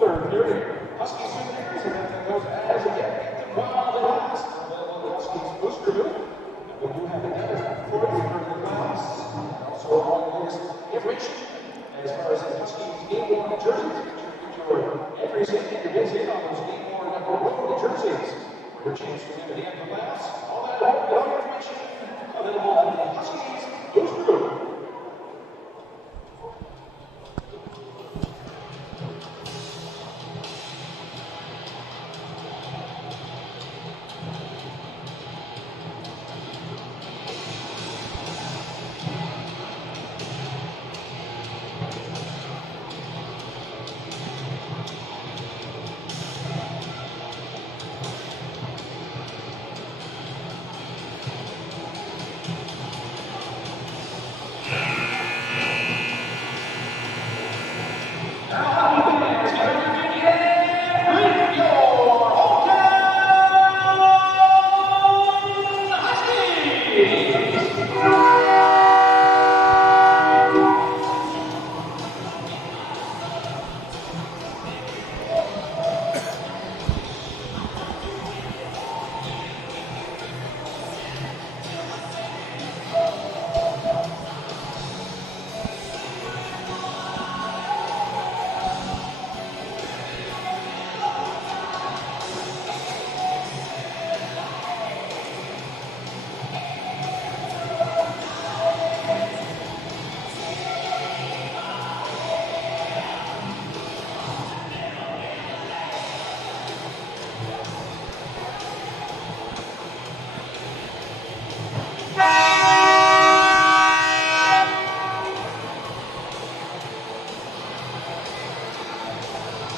Third period, Huskies Juniors, and then goes as again, wild and last, Huskies Boosterville. We do have another for the class. Also, all this information as far as the Huskies game worn jerseys. Every safety to visit on those game worn road jerseys. Your chance to win the end of the class. All that information available on the Huskies Boosterville.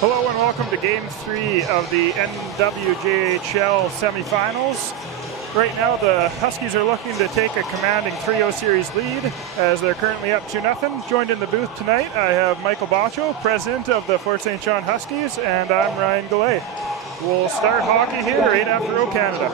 Hello and welcome to Game 3 of the NWJHL semifinals. Right now the Huskies are looking to take a commanding 3-0 series lead as they're currently up 2-0. Joined in the booth tonight I have Michael Bacho, president of the Fort St. John Huskies, and I'm Ryan Goulet. We'll start hockey here right after O Canada.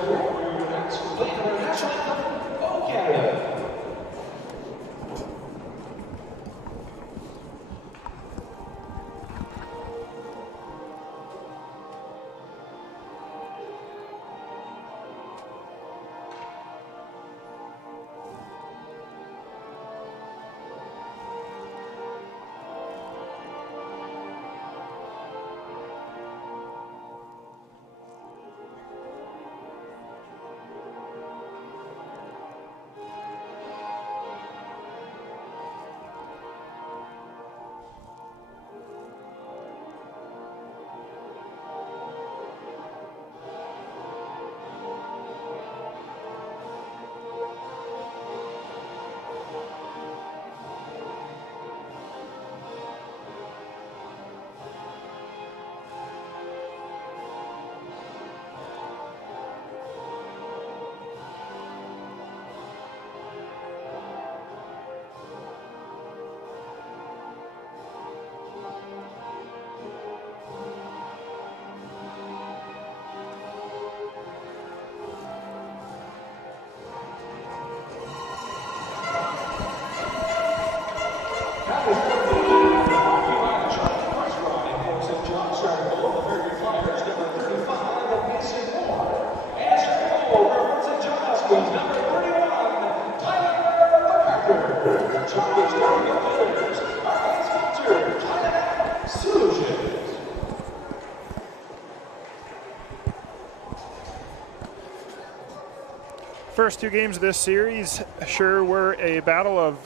First two games of this series sure were a battle of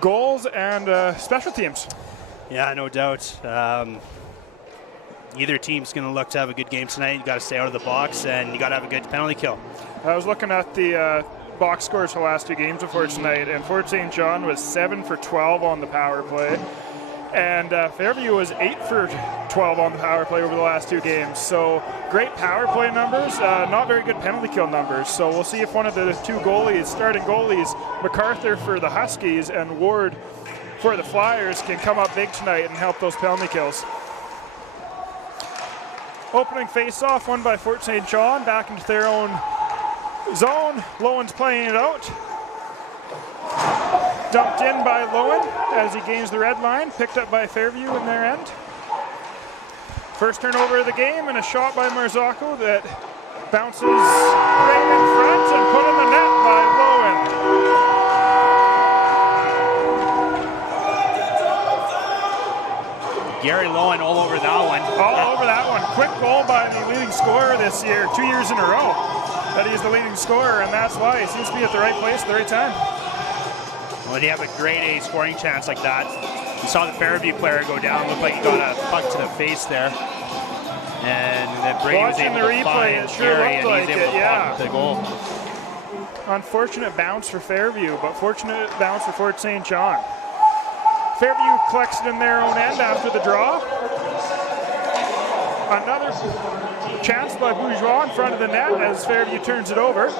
goals and special teams. Yeah, no doubt. Either team's going to look to have a good game tonight. You got to stay out of the box, and you got to have a good penalty kill. I was looking at the box scores for the last two games of Fort tonight, and Fort St. John was 7 for 12 on the power play, and Fairview was 8 for 12 on the power play over the last two games. So great power play numbers, not very good penalty kill numbers. So we'll see if one of the two goalies, starting goalies, MacArthur for the Huskies and Ward for the Flyers can come up big tonight and help those penalty kills. Opening face-off, won by Fort St. John, back into their own zone. Lowen's playing it out. Dumped in by Lowen as he gains the red line, picked up by Fairview in their end. First turnover of the game and a shot by Marzocco that bounces right in front and put in the net by Lowen. Gary Lowen all over that one. All over that one. Quick goal by the leading scorer this year, 2 years in a row that he's the leading scorer, and that's why he seems to be at the right place at the right time. When you have a grade A scoring chance like that, you saw the Fairview player go down, looked like he got a puck to the face there. And then Brady was able to find Gary, and he's able to block the goal. Unfortunate bounce for Fairview, but fortunate bounce for Fort St. John. Fairview collects it in their own end after the draw. Another chance by Bourgeois in front of the net as Fairview turns it over.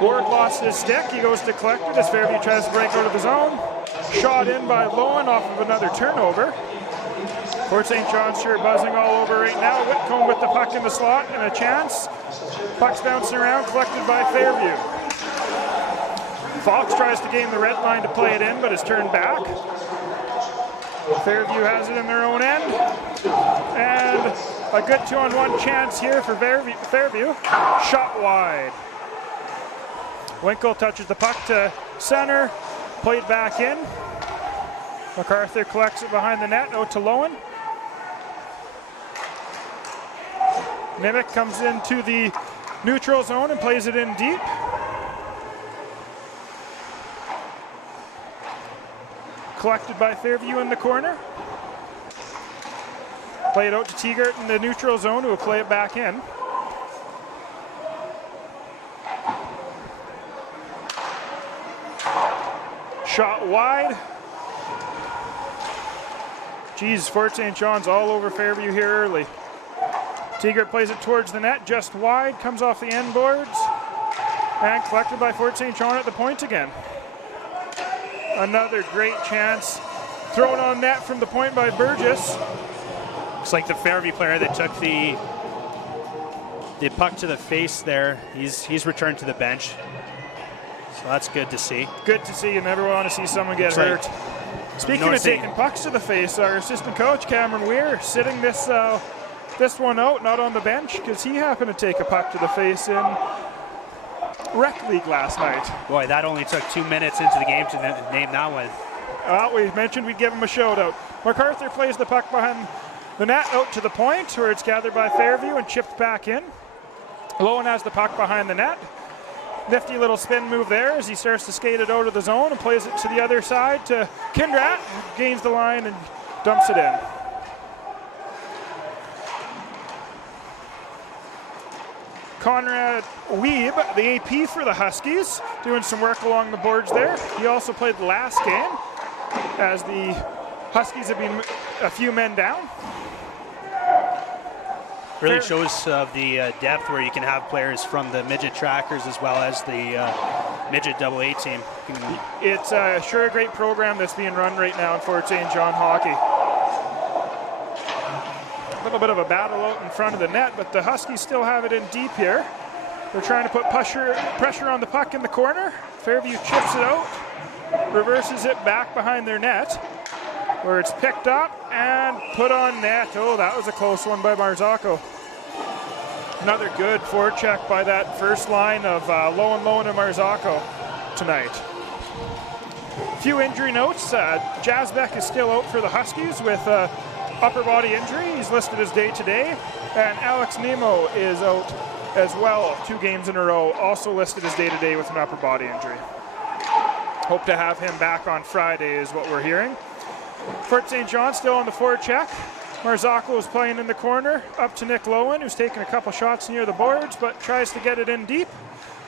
Ward lost his stick. He goes to collect it as Fairview tries to break out of the zone. Shot in by Lowen off of another turnover. Fort St. John's sure buzzing all over right now. Whitcomb with the puck in the slot and a chance. Puck's bouncing around, collected by Fairview. Fox tries to gain the red line to play it in, but is turned back. Fairview has it in their own end. And a good 2-on-1 chance here for Fairview. Shot wide. Winkle touches the puck to center. Played back in. MacArthur collects it behind the net. Out to Lowen. Nimick comes into the neutral zone and plays it in deep. Collected by Fairview in the corner. Play it out to Teagert in the neutral zone, who will play it back in. Shot wide. Geez, Fort St. John's all over Fairview here early. Teagert plays it towards the net, just wide, comes off the end boards, and collected by Fort St. John at the point again. Another great chance. Thrown on net from the point by Burgess. Looks like the Fairview player that took the puck to the face there, he's returned to the bench. So that's good to see. Good to see. You never want to see someone get hurt. Speaking of taking pucks to the face, our assistant coach, Cameron Weir, sitting this one out, not on the bench, because he happened to take a puck to the face in Rec League last night. Boy, that only took 2 minutes into the game to name that one. Well, we mentioned we'd give him a shout out. MacArthur plays the puck behind the net out to the point, where it's gathered by Fairview and chipped back in. Lowen has the puck behind the net. Nifty little spin move there as he starts to skate it out of the zone and plays it to the other side to Kindrat, who gains the line and dumps it in. Conrad Weeb, the AP for the Huskies, doing some work along the boards there. He also played the last game as the Huskies have been a few men down. Really shows the depth where you can have players from the midget trackers as well as the midget AA team. It's sure a great program that's being run right now in Fort St. John hockey. A little bit of a battle out in front of the net, but the Huskies still have it in deep here. They're trying to put pressure on the puck in the corner. Fairview chips it out, reverses it back behind their net, where it's picked up and put on net. Oh, that was a close one by Marzocco. Another good forecheck by that first line of Lowen and Marzocco tonight. A few injury notes. Jazbeck is still out for the Huskies with upper body injury. He's listed as day-to-day. And Alex Nemo is out as well, 2 games in a row, also listed as day-to-day with an upper body injury. Hope to have him back on Friday is what we're hearing. Fort St. John still on the forecheck. Marzocco is playing in the corner, up to Nick Lowen, who's taking a couple shots near the boards, but tries to get it in deep.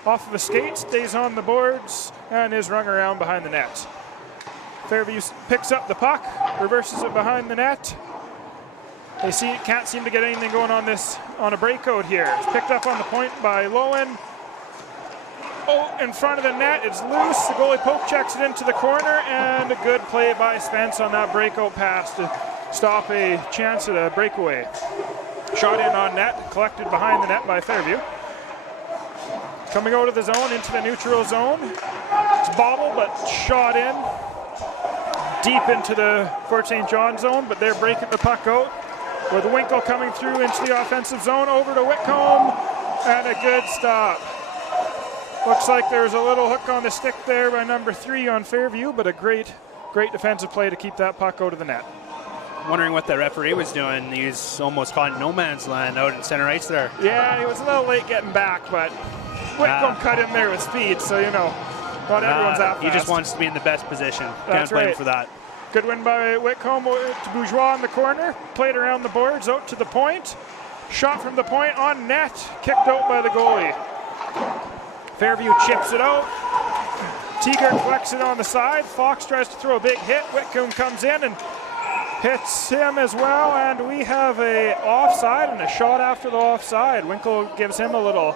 Off of a skate, stays on the boards, and is rung around behind the net. Fairview picks up the puck, reverses it behind the net. They can't seem to get anything going on a breakout here. It's picked up on the point by Lowen. out in front of the net. It's loose. The goalie poke checks it into the corner, and a good play by Spence on that breakout pass to stop a chance at a breakaway. Shot in on net, collected behind the net by Fairview. Coming out of the zone into the neutral zone. It's bobbled, but shot in deep into the Fort St. John zone, but they're breaking the puck out. With Winkle coming through into the offensive zone, over to Whitcomb, and a good stop. Looks like there's a little hook on the stick there by number 3 on Fairview, but a great defensive play to keep that puck out of the net. Wondering what the referee was doing. He's almost caught in no man's land out in center ice there. Yeah, he was a little late getting back, but Whitcomb cut in there with speed, so you know, not everyone's that fast. He just wants to be in the best position. Can't blame him for that. Good win by Whitcomb to Bourgeois in the corner. Played around the boards, out to the point. Shot from the point on net. Kicked out by the goalie. Fairview chips it out. Teager collects it on the side. Fox tries to throw a big hit. Whitcomb comes in and hits him as well. And we have a offside and a shot after the offside. Winkle gives him a little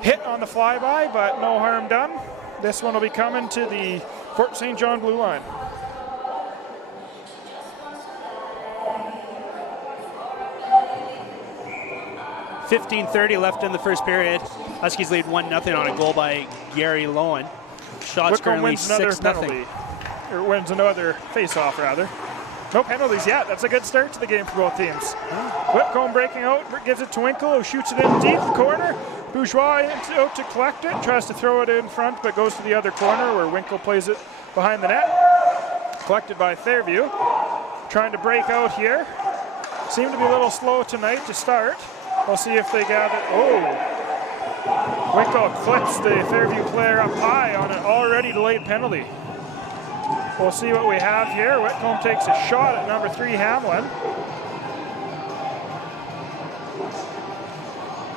hit on the flyby, but no harm done. This one will be coming to the Fort St. John blue line. 15:30 left in the first period. Huskies lead 1-0 on a goal by Gary Lowen. Shots Whitcomb currently wins another 6-0. penalty, or wins another face-off rather. No penalties yet. That's a good start to the game for both teams. Whitcomb breaking out, gives it to Winkle, who shoots it in deep corner. Bourgeois out to collect it, tries to throw it in front, but goes to the other corner where Winkle plays it behind the net. Collected by Fairview. Trying to break out here. Seem to be a little slow tonight to start. We'll see if they gather. Oh! Winkle clips the Fairview player up high on an already delayed penalty. We'll see what we have here. Whitcomb takes a shot at number 3, Hamlin.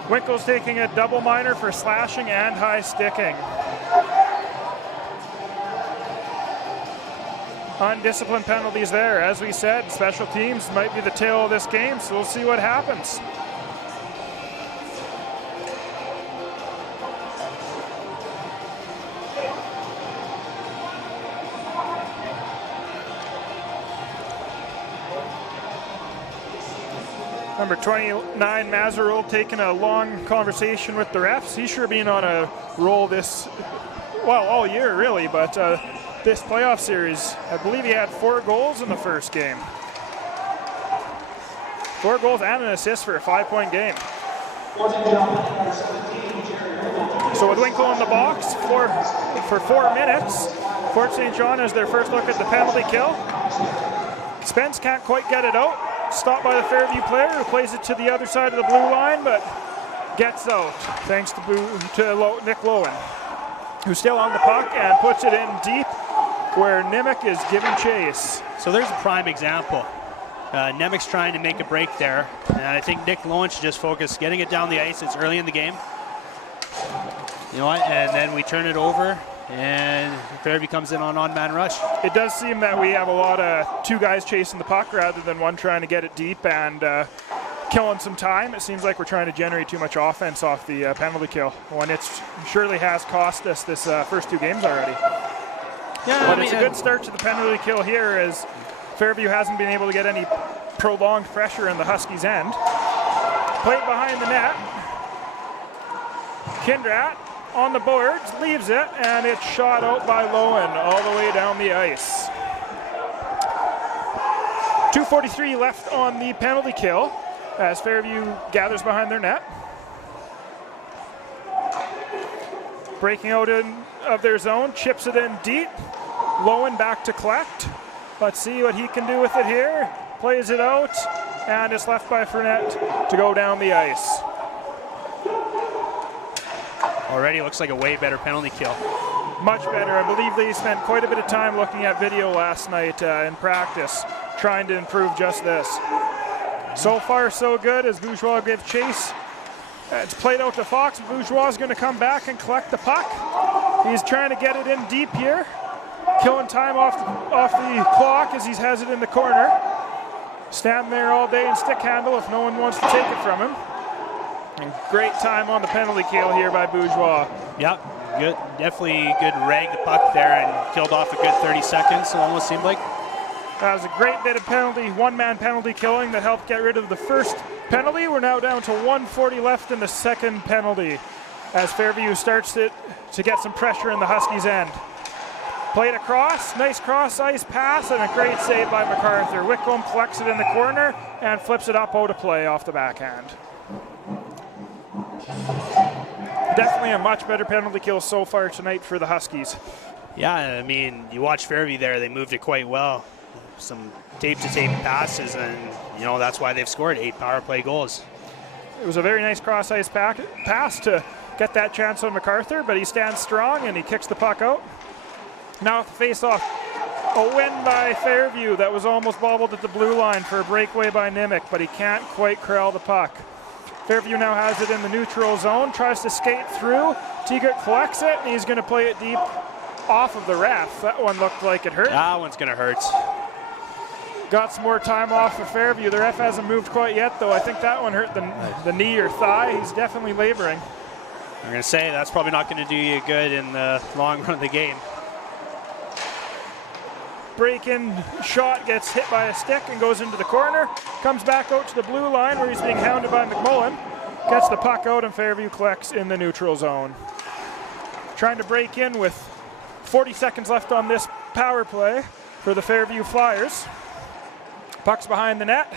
Winkle's taking a double minor for slashing and high sticking. Undisciplined penalties there. As we said, special teams might be the tail of this game, so we'll see what happens. Number 29, Mazarol, taking a long conversation with the refs. He's sure been on a roll this, well, all year really, but this playoff series, I believe he had 4 goals in the first game. 4 goals and an assist for a 5-point game. So with Winkle in the box for 4 minutes, Fort St. John has their first look at the penalty kill. Spence can't quite get it out. Stopped by the Fairview player who plays it to the other side of the blue line, but gets out thanks to Nick Lowen, who's still on the puck and puts it in deep where Nimick is giving chase. So there's a prime example. Nemick's trying to make a break there, and I think Nick Lowen should just focus getting it down the ice. It's early in the game. You know what? And then we turn it over, and Fairview comes in on man rush. It does seem that we have a lot of 2 guys chasing the puck rather than one trying to get it deep and killing some time. It seems like we're trying to generate too much offense off the penalty kill when it surely has cost us this first 2 games already. Yeah, but it's a good start to the penalty kill here as Fairview hasn't been able to get any prolonged pressure in the Huskies' end. Played behind the net. Kindrat on the boards, leaves it, and it's shot out by Lowen all the way down the ice. 2:43 left on the penalty kill as Fairview gathers behind their net. Breaking out of their zone, chips it in deep. Lowen back to collect. Let's see what he can do with it here. Plays it out, and it's left by Fournette to go down the ice. Already looks like a way better penalty kill. Much better. I believe they spent quite a bit of time looking at video last night in practice, trying to improve just this. So far, so good as Bourgeois gives chase. It's played out to Fox. Bourgeois is going to come back and collect the puck. He's trying to get it in deep here, killing time off the clock as he has it in the corner. Stand there all day and stick handle if no one wants to take it from him. And great time on the penalty kill here by Bourgeois. Yep, Good, definitely good rag the puck there and killed off a good 30 seconds, it almost seemed like. That was a great bit of penalty, one-man penalty killing that helped get rid of the first penalty. We're now down to 1:40 left in the second penalty as Fairview starts to get some pressure in the Huskies' end. Played across, nice cross-ice pass, and a great save by MacArthur. Whitcomb collects it in the corner and flips it up out of play off the backhand. Definitely a much better penalty kill so far tonight for the Huskies. Yeah, I mean, you watch Fairview there, they moved it quite well. Some tape-to-tape passes, and that's why they've scored 8 power play goals. It was a very nice cross-ice pass to get that chance on MacArthur, but he stands strong and he kicks the puck out. Now with the face-off, a win by Fairview that was almost bobbled at the blue line for a breakaway by Nimick, but he can't quite corral the puck. Fairview now has it in the neutral zone, tries to skate through. Tegert collects it, and he's going to play it deep off of the ref. That one looked like it hurt. That one's going to hurt. Got some more time off for Fairview. The ref hasn't moved quite yet, though. I think that one hurt the knee or thigh. He's definitely laboring. I'm going to say that's probably not going to do you good in the long run of the game. Break-in shot gets hit by a stick and goes into the corner. Comes back out to the blue line where he's being hounded by McMullen. Gets the puck out and Fairview collects in the neutral zone. Trying to break in with 40 seconds left on this power play for the Fairview Flyers. Puck's behind the net.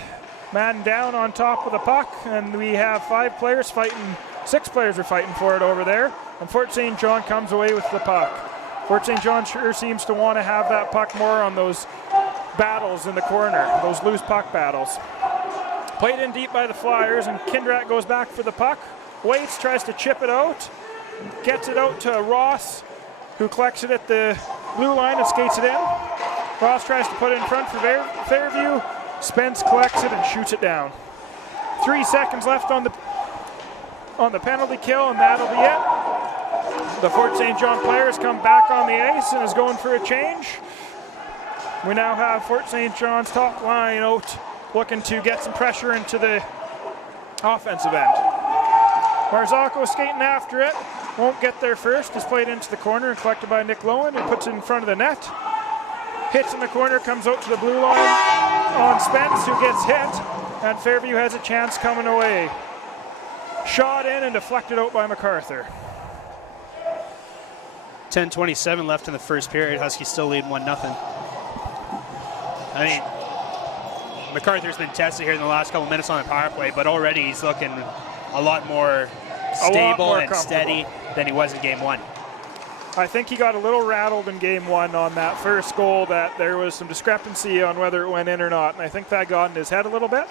Man down on top of the puck, and we have 5 players fighting. 6 players are fighting for it over there. And Fort St. John comes away with the puck. Fort St. John sure seems to want to have that puck more on those battles in the corner, those loose puck battles. Played in deep by the Flyers, and Kindrat goes back for the puck. Waits, tries to chip it out. Gets it out to Ross, who collects it at the blue line and skates it in. Ross tries to put it in front for Fairview. Spence collects it and shoots it down. 3 seconds left on the penalty kill, and that'll be it. The Fort St. John players come back on the ice and is going for a change. We now have Fort St. John's top line out looking to get some pressure into the offensive end. Marzocco skating after it. Won't get there first. Is played into the corner and collected by Nick Lowen and puts it in front of the net. Hits in the corner, comes out to the blue line on Spence, who gets hit, and Fairview has a chance coming away. Shot in and deflected out by MacArthur. 10:27 left in the first period. Huskies still lead 1-0. I mean, MacArthur's been tested here in the last couple minutes on the power play, but already he's looking a lot more stable and steady than he was in game 1. I think he got a little rattled in game 1 on that first goal, that there was some discrepancy on whether it went in or not, and I think that got in his head a little bit.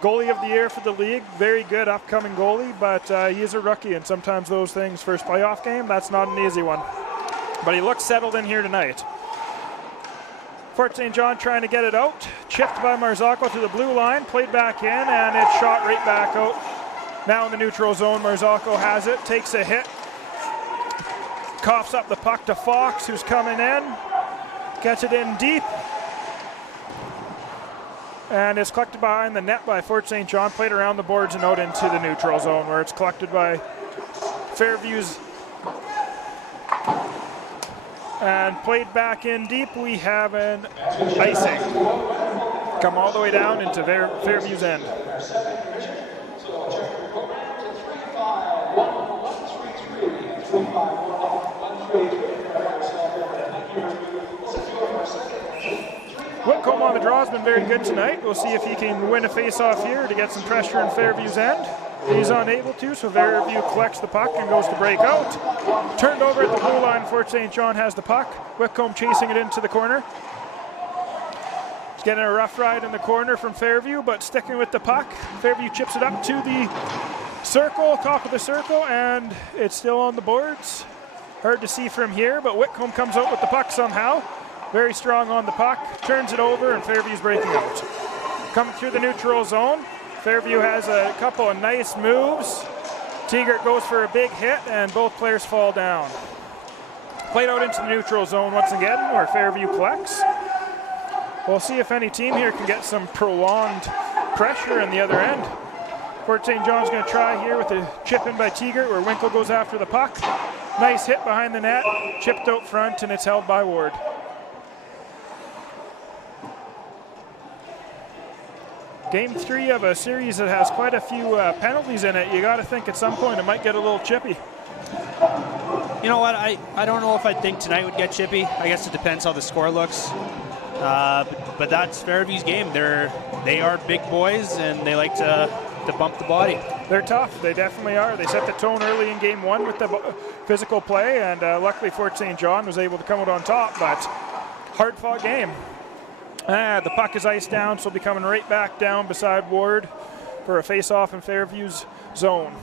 Goalie of the year for the league, very good upcoming goalie, but he is a rookie, and sometimes those things, first playoff game, that's not an easy one. But he looks settled in here tonight. Fort St. John trying to get it out, chipped by Marzocco to the blue line, played back in, and it's shot right back out. Now in the neutral zone, Marzocco has it, takes a hit, coughs up the puck to Fox, who's coming in, gets it in deep, and it's collected behind the net by Fort St. John, played around the boards and out into the neutral zone where it's collected by Fairview's and played back in deep. We have an icing. Come all the way down into Fairview's end. Whitcomb on the draw has been very good tonight. We'll see if he can win a face-off here to get some pressure in Fairview's end. He's unable to, so Fairview collects the puck and goes to break out. Turned over at the blue line, Fort St. John has the puck. Whitcomb chasing it into the corner. He's getting a rough ride in the corner from Fairview, but sticking with the puck. Fairview chips it up to the circle, top of the circle, and it's still on the boards. Hard to see from here, but Whitcomb comes out with the puck somehow. Very strong on the puck, turns it over, and Fairview's breaking out. Coming through the neutral zone, Fairview has a couple of nice moves. Tegert goes for a big hit, and both players fall down. Played out into the neutral zone once again, where Fairview collects. We'll see if any team here can get some prolonged pressure in the other end. Fort St. John's going to try here with a chip in by Tegert, where Winkle goes after the puck. Nice hit behind the net, chipped out front, and it's held by Ward. Game 3 of a series that has quite a few penalties in it. You got to think at some point it might get a little chippy. You know what? I don't know if I think tonight would get chippy. I guess it depends how the score looks. But that's Fairview's game. They are big boys and they like to bump the body. They're tough. They definitely are. They set the tone early in game 1 with the physical play, and luckily Fort St. John was able to come out on top. But hard-fought game. The puck is iced down, so it'll be coming right back down beside Ward for a face-off in Fairview's zone.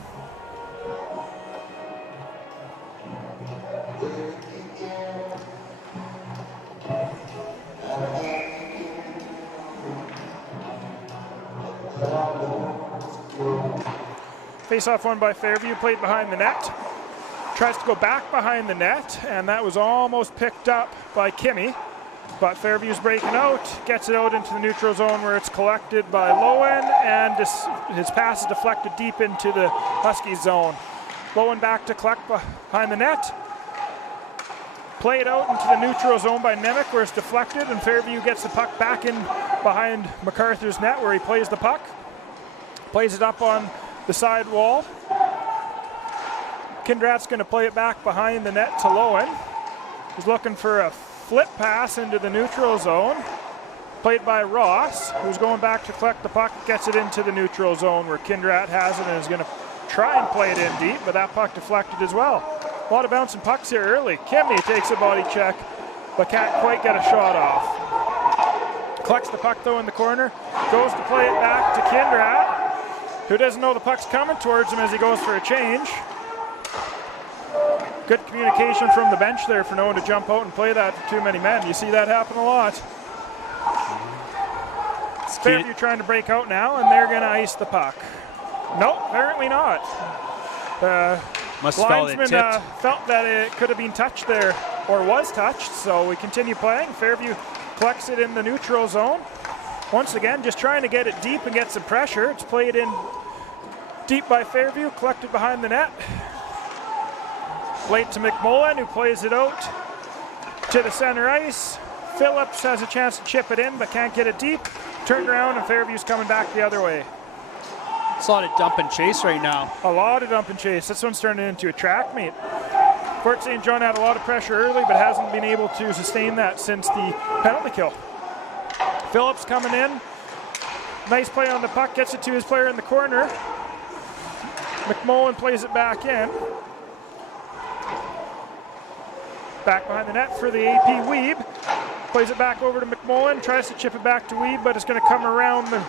Face-off won by Fairview, played behind the net. Tries to go back behind the net, and that was almost picked up by Kimmy. But Fairview's breaking out, gets it out into the neutral zone where it's collected by Lowen, and his pass is deflected deep into the Huskies zone. Lowen back to collect behind the net. Play it out into the neutral zone by Nemec where it's deflected, and Fairview gets the puck back in behind MacArthur's net where he plays the puck. Plays it up on the side wall. Kindrat's going to play it back behind the net to Lowen. He's looking for a flip pass into the neutral zone. Played by Ross, who's going back to collect the puck, gets it into the neutral zone where Kindrat has it and is going to try and play it in deep, but that puck deflected as well. A lot of bouncing pucks here early. Kimmy takes a body check, but can't quite get a shot off. Collects the puck though in the corner, goes to play it back to Kindrat, who doesn't know the puck's coming towards him as he goes for a change. Good communication from the bench there for no one to jump out and play that for too many men. You see that happen a lot. Fairview trying to break out now, and they're going to ice the puck. No, apparently not. Must have linesman felt that it could have been touched there, or was touched, so we continue playing. Fairview collects it in the neutral zone. Once again, just trying to get it deep and get some pressure. It's played in deep by Fairview, collected behind the net. Late to McMullen, who plays it out to the center ice. Phillips has a chance to chip it in, but can't get it deep. Turned around, and Fairview's coming back the other way. It's a lot of dump and chase right now. A lot of dump and chase. This one's turning into a track meet. Fort St. John had a lot of pressure early, but hasn't been able to sustain that since the penalty kill. Phillips coming in. Nice play on the puck, gets it to his player in the corner. McMullen plays it back in. Back behind the net for the AP Weeb. Plays it back over to McMullen, tries to chip it back to Weeb, but it's going to come around the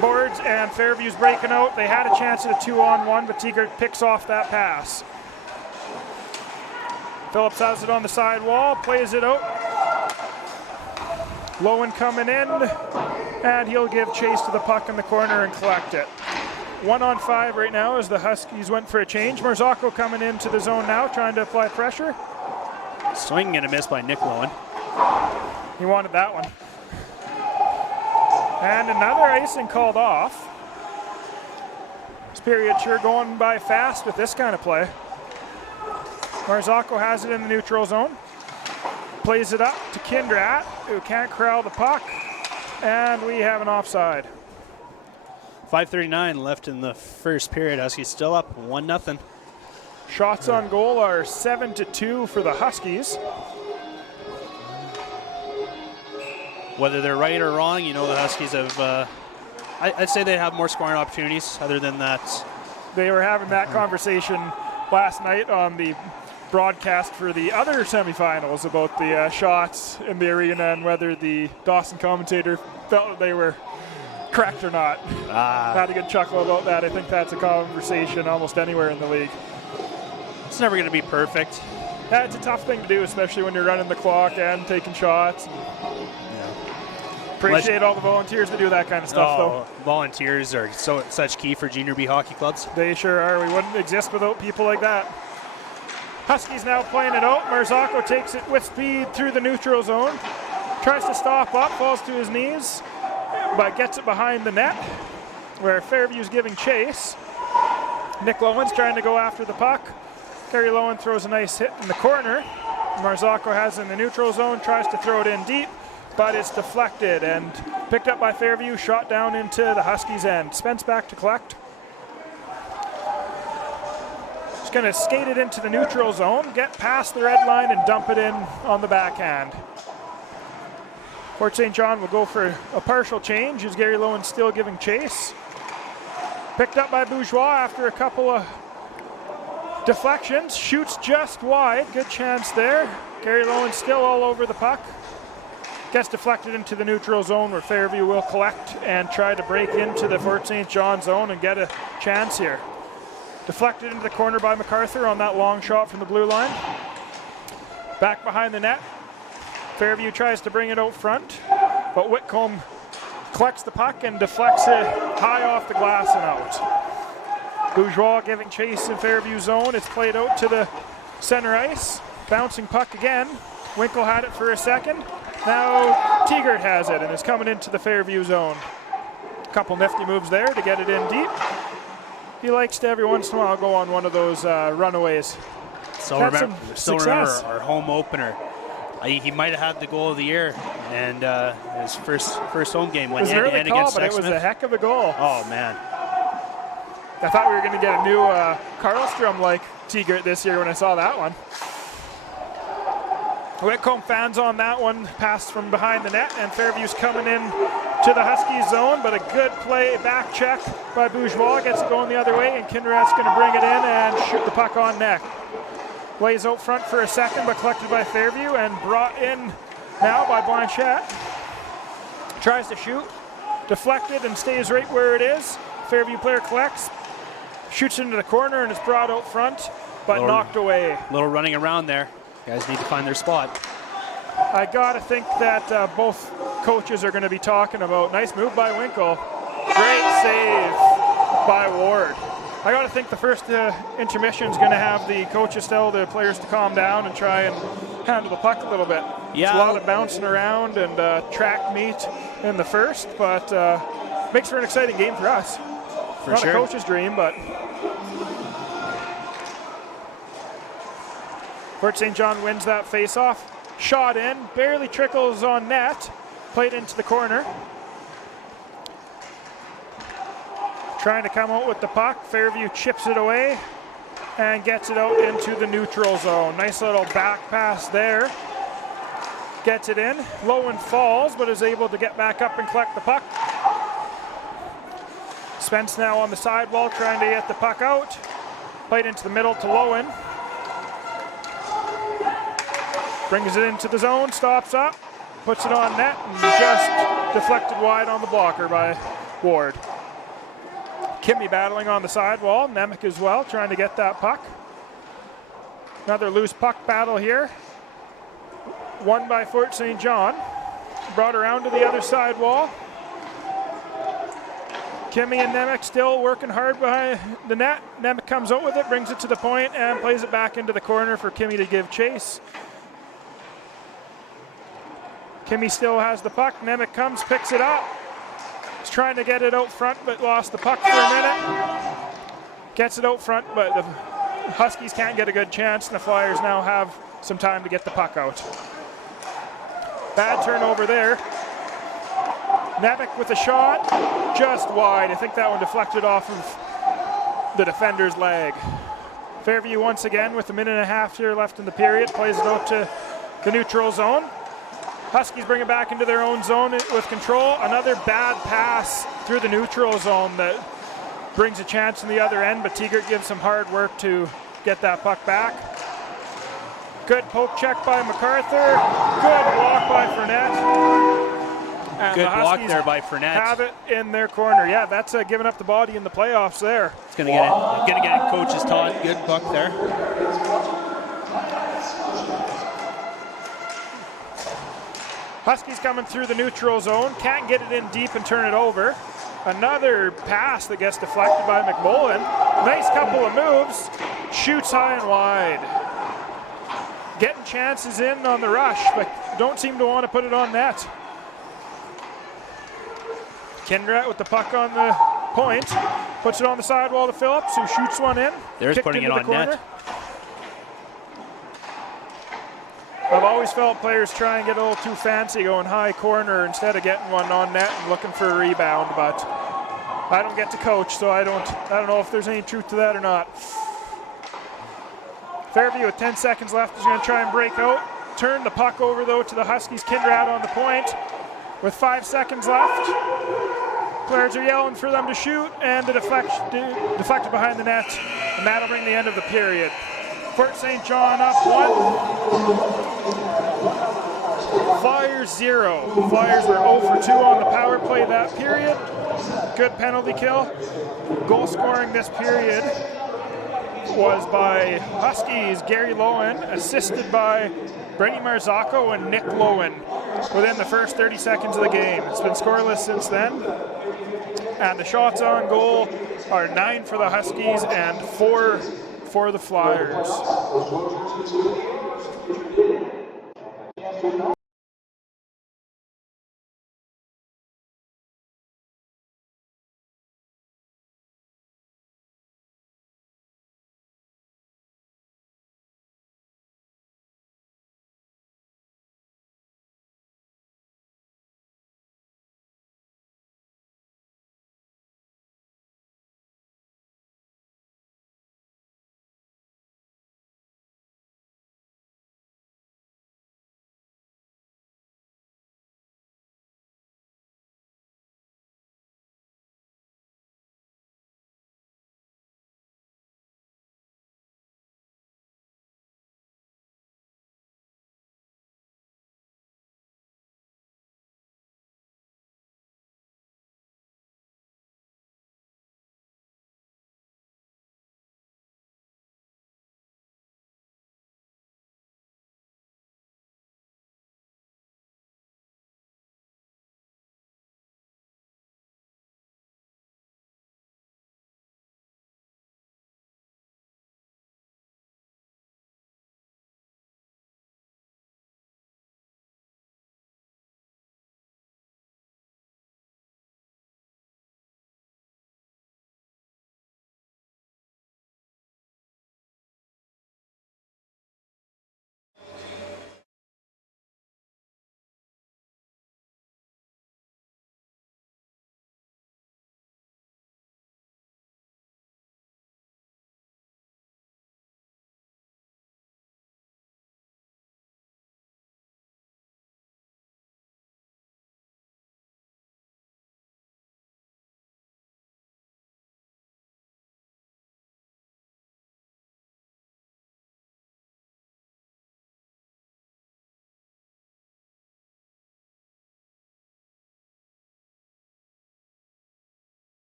boards, and Fairview's breaking out. They had a chance at a 2-on-1, but Teager picks off that pass. Phillips has it on the side wall, plays it out. Lowen coming in, and he'll give chase to the puck in the corner and collect it. 1-on-5 right now as the Huskies went for a change. Marzocco coming into the zone now, trying to apply pressure. Swing and a miss by Nick Lowen. He wanted that one. And another icing called off. This period sure going by fast with this kind of play. Marzocco has it in the neutral zone. Plays it up to Kindrat, who can't corral the puck. And we have an offside. 5:39 left in the first period. Huskies still up 1-0. Shots on goal are 7-2 for the Huskies. Whether they're right or wrong, you know the Huskies have, I'd say they have more scoring opportunities other than that. They were having that conversation last night on the broadcast for the other semifinals about the shots in the arena and whether the Dawson commentator felt that they were correct or not. Had a good chuckle about that. I think that's a conversation almost anywhere in the league. It's never going to be perfect. Yeah, it's a tough thing to do, especially when you're running the clock and taking shots. Appreciate all the volunteers that do that kind of stuff, though. Volunteers are such key for junior B hockey clubs. They sure are. We wouldn't exist without people like that. Huskies now playing it out. Marzocco takes it with speed through the neutral zone. Tries to stop up, falls to his knees, but gets it behind the net, where Fairview's giving chase. Nick Lowen's trying to go after the puck. Gary Lowen throws a nice hit in the corner. Marzocco has it in the neutral zone, tries to throw it in deep, but it's deflected and picked up by Fairview, shot down into the Huskies' end. Spence back to collect. Just going to skate it into the neutral zone, get past the red line and dump it in on the backhand. Fort St. John will go for a partial change as Gary Lowen still giving chase. Picked up by Bourgeois after a couple of deflections, shoots just wide, good chance there. Gary Lowen still all over the puck. Gets deflected into the neutral zone where Fairview will collect and try to break into the Fort St. John zone and get a chance here. Deflected into the corner by MacArthur on that long shot from the blue line. Back behind the net. Fairview tries to bring it out front, but Whitcomb collects the puck and deflects it high off the glass and out. Bourgeois giving chase in Fairview zone. It's played out to the center ice. Bouncing puck again. Winkle had it for a second. Now Tegert has it and is coming into the Fairview zone. A couple nifty moves there to get it in deep. He likes to every once in a while go on one of those runaways. Still remember our home opener. He might have had the goal of the year, and his first home game went hand to hand against but it was a heck of a goal. Oh man! I thought we were going to get a new Karlstrom like Tegert this year when I saw that one. Whitcomb fans on that one, pass from behind the net, and Fairview's coming in to the Huskies zone, but a good play, back check by Bourgeois, gets it going the other way, and Kinderat's going to bring it in and shoot the puck on net. Lays out front for a second, but collected by Fairview and brought in now by Blanchette. Tries to shoot, deflected and stays right where it is. Fairview player collects, shoots into the corner and is brought out front, but knocked away. Little running around there. Guys need to find their spot. I gotta think that both coaches are gonna be talking about, nice move by Winkle, great save by Ward. I got to think the first intermission is going to have the coaches tell the players to calm down and try and handle the puck a little bit. Yeah. It's a lot of bouncing around and track meet in the first, but makes for an exciting game for us. For Not sure. a coach's dream, but Fort St. John wins that face-off. Shot in, barely trickles on net, played into the corner. Trying to come out with the puck. Fairview chips it away and gets it out into the neutral zone. Nice little back pass there. Gets it in. Lowen falls, but is able to get back up and collect the puck. Spence now on the sidewall trying to get the puck out. Played into the middle to Lowen. Brings it into the zone, stops up, puts it on net, and just deflected wide on the blocker by Ward. Kimmy battling on the sidewall, Nemec as well, trying to get that puck. Another loose puck battle here. Won by Fort St. John. Brought around to the other sidewall. Kimmy and Nemec still working hard behind the net. Nemec comes out with it, brings it to the point, and plays it back into the corner for Kimmy to give chase. Kimmy still has the puck. Nemec comes, picks it up. He's trying to get it out front, but lost the puck for a minute. Gets it out front, but the Huskies can't get a good chance, and the Flyers now have some time to get the puck out. Bad turnover there. Nemec with a shot, just wide. I think that one deflected off of the defender's leg. Fairview once again with a minute and a half here left in the period, plays it out to the neutral zone. Huskies bring it back into their own zone with control. Another bad pass through the neutral zone that brings a chance in the other end, but Tegert gives some hard work to get that puck back. Good poke check by MacArthur. Good block by Fournette. And good the block Huskies there by Fournette. have it in their corner. Yeah, that's giving up the body in the playoffs there. It's going to get it. Coach's taught. Good puck there. Huskies coming through the neutral zone. Can't get it in deep and turn it over. Another pass that gets deflected by McMullen. Nice couple of moves. Shoots high and wide. Getting chances in on the rush, but don't seem to want to put it on net. Kindrat with the puck on the point. Puts it on the sidewall to Phillips, who shoots one in. There's putting it on net. I've always felt players try and get a little too fancy going high corner instead of getting one on net and looking for a rebound, but I don't get to coach, so I don't know if there's any truth to that or not. Fairview with 10 seconds left is going to try and break out. Turn the puck over though to the Huskies. Kindrad on the point with 5 seconds left. Players are yelling for them to shoot, and the deflected behind the net, and that'll bring the end of the period. Fort St. John up 1. Flyers 0. Flyers were 0 for 2 on the power play that period. Good penalty kill. Goal scoring this period was by Huskies Gary Lowen, assisted by Brenny Marzocco and Nick Lowen within the first 30 seconds of the game. It's been scoreless since then. And the shots on goal are 9 for the Huskies and 4 for the Flyers.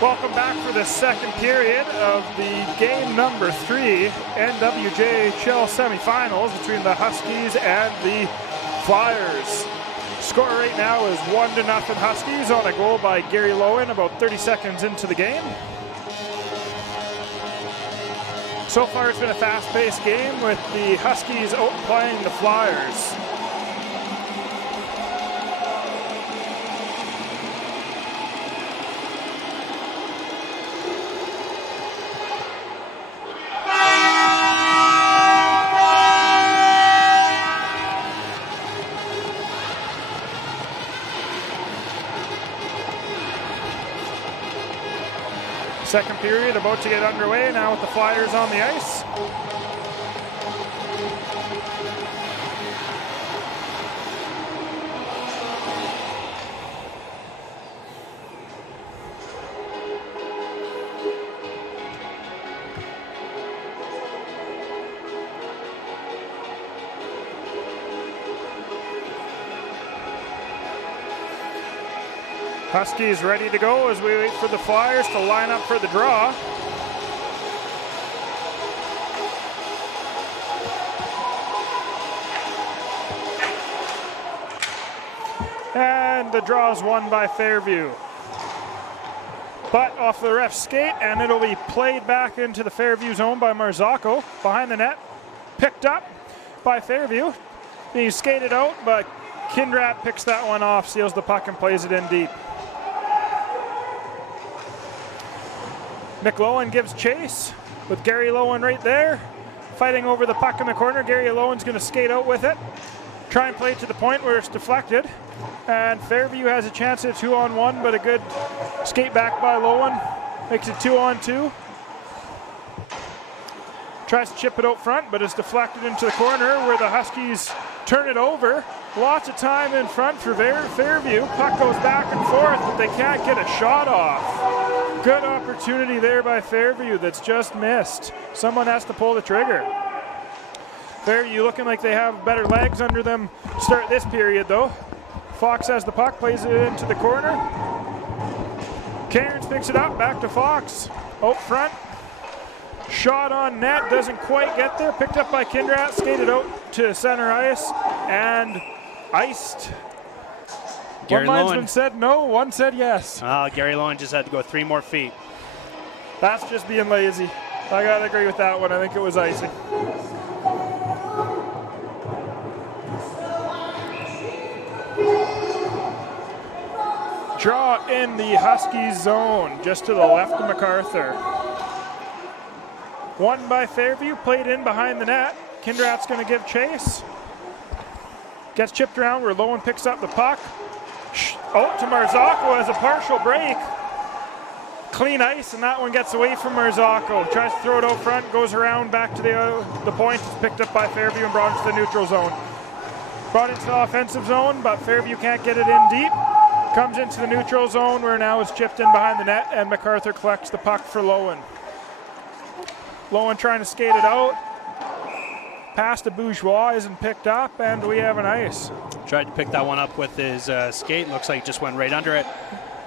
Welcome back for the second period of the game number 3 NWJHL semifinals between the Huskies and the Flyers. Score right now is 1-0 Huskies on a goal by Gary Lowen about 30 seconds into the game. So far it's been a fast-paced game with the Huskies outplaying the Flyers. Second period about to get underway now with the Flyers on the ice. Huskies ready to go as we wait for the Flyers to line up for the draw. And the draw is won by Fairview. But off the ref's skate, and it'll be played back into the Fairview zone by Marzocco. Behind the net, picked up by Fairview. Being skated out, but Kindrat picks that one off, seals the puck and plays it in deep. McLowen gives chase with Gary Lowen right there. Fighting over the puck in the corner. Gary Lowen's going to skate out with it. Try and play it to the point where it's deflected. And Fairview has a chance at 2-on-1, but a good skate back by Lowen. Makes it 2-on-2. Tries to chip it out front, but it's deflected into the corner where the Huskies turn it over. Lots of time in front for Fairview. Puck goes back and forth, but they can't get a shot off. Good opportunity there by Fairview that's just missed. Someone has to pull the trigger. Fairview looking like they have better legs under them to start this period though. Fox has the puck, plays it into the corner. Cairns picks it up, back to Fox. Out front. Shot on net, doesn't quite get there. Picked up by Kindrat, skated out to center ice, and iced. Gary One linesman Lowen said no, one said yes. Gary Lowen just had to go 3 more feet. That's just being lazy. I gotta agree with that one. I think it was icing. Draw in the Huskies zone, just to the left of MacArthur. Won by Fairview, played in behind the net. Kindrat's going to give chase. Gets chipped around where Lowen picks up the puck. Out to Marzocco as a partial break. Clean ice, and that one gets away from Marzocco. Tries to throw it out front, goes around back to the point. It's picked up by Fairview and brought into the neutral zone. Brought into the offensive zone, but Fairview can't get it in deep. Comes into the neutral zone where now it's chipped in behind the net, and MacArthur collects the puck for Lowen. Lowen trying to skate it out. Pass to Bourgeois isn't picked up, and we have an ice. Tried to pick that one up with his skate. Looks like he just went right under it.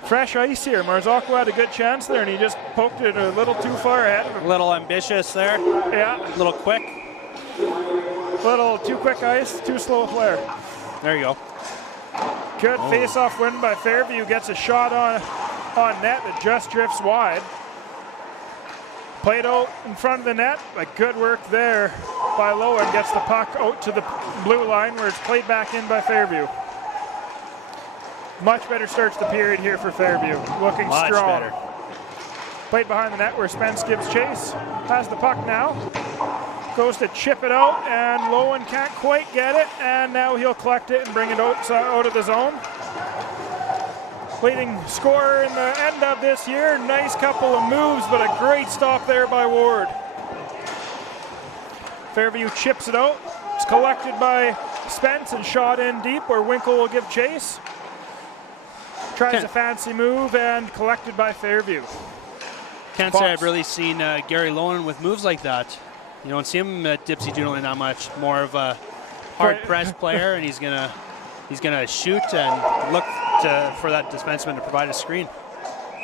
Fresh ice here. Marzocco had a good chance there, and he just poked it a little too far ahead of him. A little ambitious there. Yeah. A little quick. Little too quick ice, too slow player. There you go. Good face-off win by Fairview. Gets a shot on net that just drifts wide. Played out in front of the net, but good work there by Lowen. Gets the puck out to the blue line where it's played back in by Fairview. Much better starts the period here for Fairview. Looking Much strong. better. Played behind the net where Spence gives chase. Has the puck now. Goes to chip it out, and Lowen can't quite get it, and now he'll collect it and bring it out of the zone. Leading scorer in the end of this year. Nice couple of moves, but a great stop there by Ward. Fairview chips it out. It's collected by Spence and shot in deep where Winkle will give chase. Tries a fancy move and collected by Fairview. Can't say I've really seen Gary Lowen with moves like that. You don't see him dipsy doodling that much. More of a hard press player, and he's gonna shoot and look for that defenseman to provide a screen.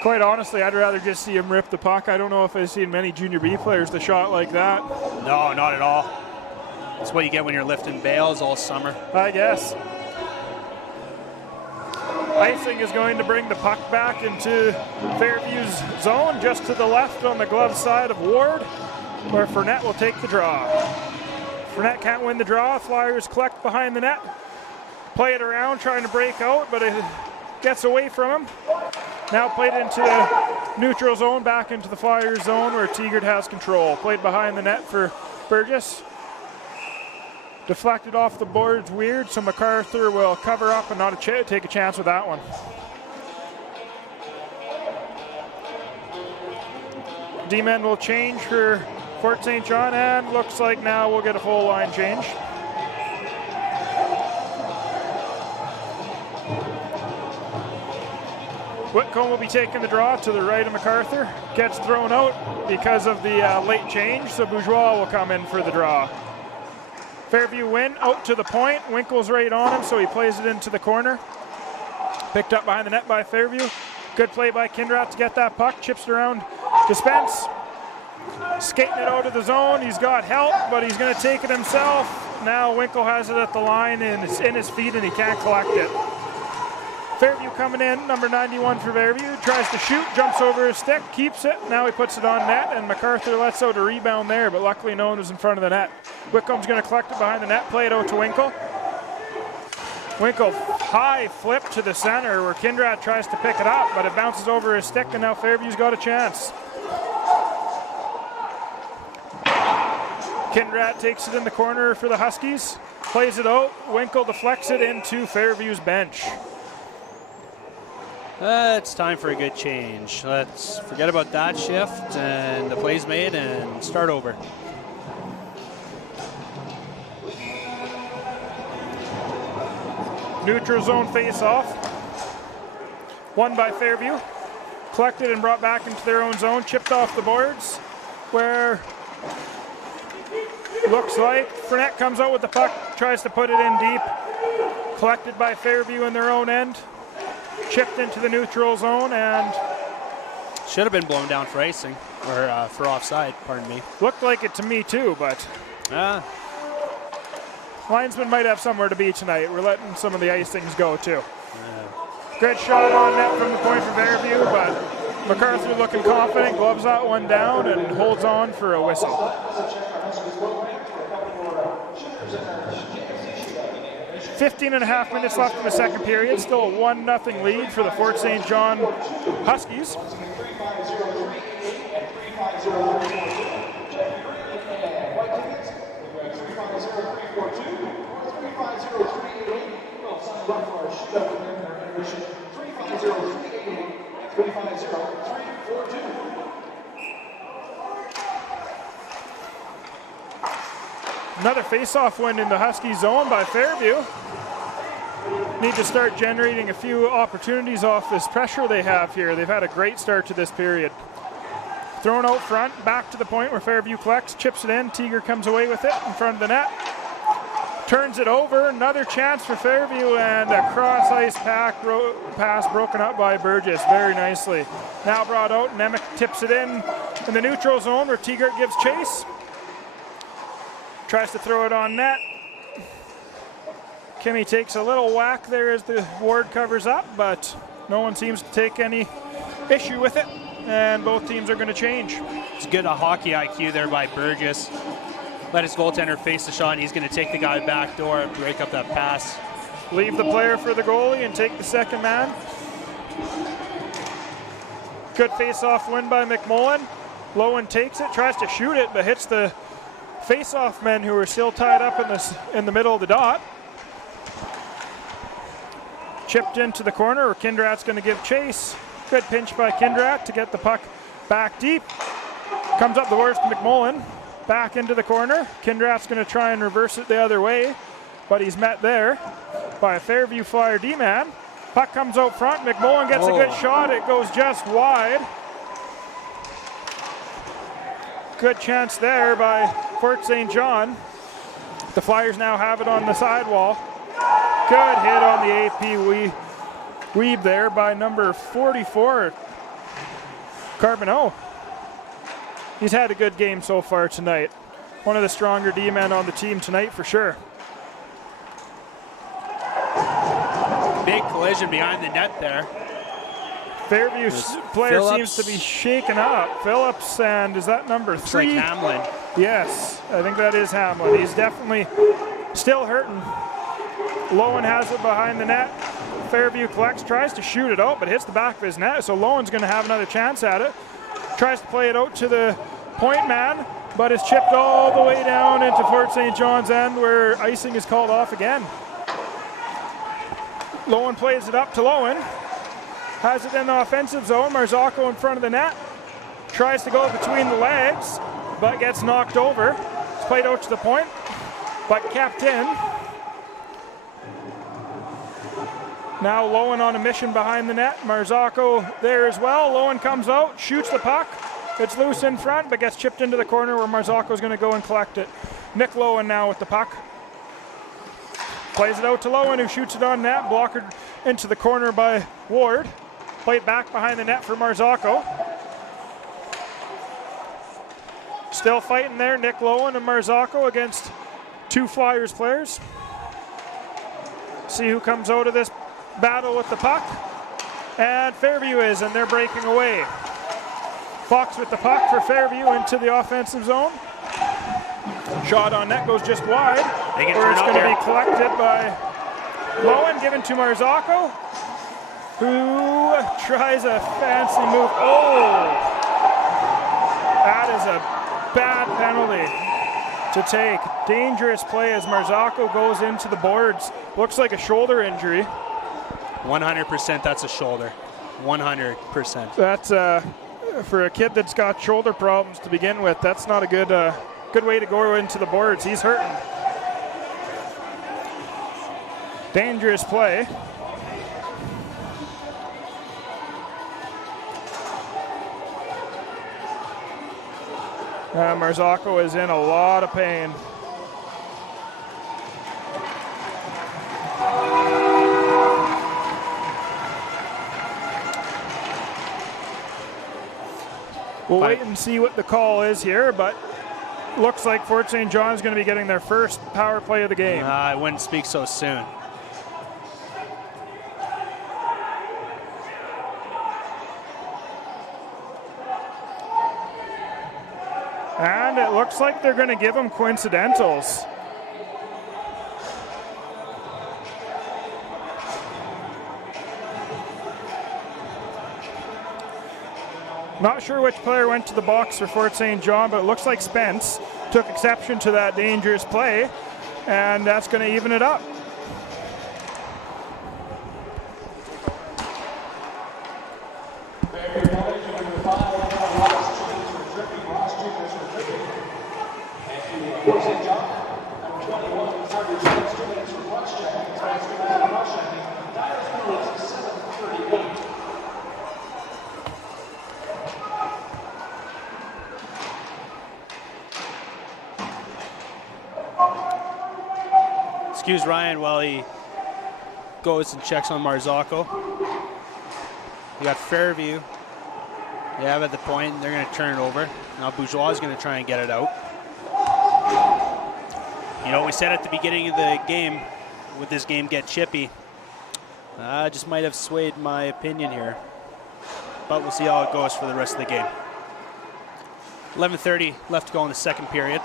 Quite honestly, I'd rather just see him rip the puck. I don't know if I've seen many junior B players to shot like that. No, not at all. That's what you get when you're lifting bales all summer. I guess. Icing is going to bring the puck back into Fairview's zone, just to the left on the glove side of Ward, where Fournette will take the draw. Fournette can't win the draw. Flyers collect behind the net. Play it around, trying to break out, but it gets away from him. Now played into the neutral zone, back into the Flyers zone where Tegart has control. Played behind the net for Burgess. Deflected off the boards weird, so MacArthur will cover up and not take a chance with that one. D-men will change for Fort St. John, and looks like now we'll get a full line change. Whitcomb will be taking the draw to the right of MacArthur. Gets thrown out because of the late change, so Bourgeois will come in for the draw. Fairview win, out to the point. Winkle's right on him, so he plays it into the corner. Picked up behind the net by Fairview. Good play by Kindrat to get that puck. Chips it around to Spence. Skating it out of the zone. He's got help, but he's going to take it himself. Now Winkle has it at the line, and it's in his feet, and he can't collect it. Fairview coming in, number 91 for Fairview. Tries to shoot, jumps over his stick, keeps it. Now he puts it on net, and MacArthur lets out a rebound there, but luckily no one was in front of the net. Whitcomb's going to collect it behind the net, play it out to Winkle. Winkle high flip to the center where Kindrat tries to pick it up, but it bounces over his stick, and now Fairview's got a chance. Kindrat takes it in the corner for the Huskies, plays it out. Winkle deflects it into Fairview's bench. It's time for a good change. Let's forget about that shift and the plays made and start over. Neutral zone face-off. Won by Fairview. Collected and brought back into their own zone. Chipped off the boards where looks like Fournette comes out with the puck, tries to put it in deep. Collected by Fairview in their own end. Chipped into the neutral zone and should have been blown down for icing or for offside, pardon me. Looked like it to me too, but linesman might have somewhere to be tonight. We're letting some of the icings go too. Good shot on net from the point for Fairview, but MacArthur looking confident, gloves that one down and holds on for a whistle. 15.5 minutes left in the second period. Still a 1-0 lead for the Fort St. John Huskies. Another face-off win in the Husky zone by Fairview. Need to start generating a few opportunities off this pressure they have here. They've had a great start to this period. Thrown out front, back to the point where Fairview collects, chips it in. Teager comes away with it in front of the net. Turns it over, another chance for Fairview, and a cross-ice pass broken up by Burgess very nicely. Now brought out, Nemec tips it in the neutral zone where Teager gives chase. Tries to throw it on net. Kimmy takes a little whack there as the Ward covers up, but no one seems to take any issue with it, and both teams are going to change. It's good hockey IQ there by Burgess. Let his goaltender face the shot, and he's going to take the guy back door and break up that pass. Leave the player for the goalie and take the second man. Good face-off win by McMullen. Lowen takes it, tries to shoot it, but hits the face-off men who are still tied up in the middle of the dot. Chipped into the corner, where Kindrat's going to give chase. Good pinch by Kindrat to get the puck back deep. Comes up the worst to McMullen. Back into the corner. Kindrat's going to try and reverse it the other way, but he's met there by a Fairview Flyer D-man. Puck comes out front. McMullen gets a good shot. It goes just wide. Good chance there by Fort St. John. The Flyers now have it on the sidewall. Good hit on the AP weave there by number 44, Carbonneau. He's had a good game so far tonight. One of the stronger D-men on the team tonight for sure. Big collision behind the net there. Fairview's player Phillips. seems to be shaken up. Phillips, and is that number 3? Like Hamlin. Yes, I think that is Hamlin. He's definitely still hurting. Lowen has it behind the net. Fairview collects, tries to shoot it out, but hits the back of his net, so Lowen's going to have another chance at it. Tries to play it out to the point man, but is chipped all the way down into Fort St. John's end, where icing is called off again. Lowen plays it up to Lowen. Has it in the offensive zone. Marzocco in front of the net. Tries to go between the legs, but gets knocked over. It's played out to the point, but kept in. Now Lowen on a mission behind the net. Marzocco there as well. Lowen comes out, shoots the puck. It's loose in front, but gets chipped into the corner where Marzocco's going to go and collect it. Nick Lowen now with the puck. Plays it out to Lowen, who shoots it on net. Blockered into the corner by Ward. Played back behind the net for Marzocco. Still fighting there, Nick Lowen and Marzocco against 2 Flyers players. See who comes out of this battle with the puck. And Fairview is, and they're breaking away. Fox with the puck for Fairview into the offensive zone. Shot on net goes just wide, where it's going to be collected by Lowen, given to Marzocco, who tries a fancy move. Oh! That is a bad penalty to take. Dangerous play as Marzocco goes into the boards. Looks like a shoulder injury. 100% that's a shoulder. 100%. That's for a kid that's got shoulder problems to begin with, that's not a good way to go into the boards. He's hurting. Dangerous play. Marzocco is in a lot of pain. We'll wait and see what the call is here, but looks like Fort St. John is going to be getting their first power play of the game. I wouldn't speak so soon. And it looks like they're going to give them coincidentals. Not sure which player went to the box for Fort St. John, but it looks like Spence took exception to that dangerous play, and that's going to even it up. Excuse Ryan while he goes and checks on Marzocco. We got Fairview. They have at the point, and they're going to turn it over. Now Bourgeois is going to try and get it out. You know, we said at the beginning of the game, would this game get chippy? I just might have swayed my opinion here. But we'll see how it goes for the rest of the game. 11:30 left to go in the second period.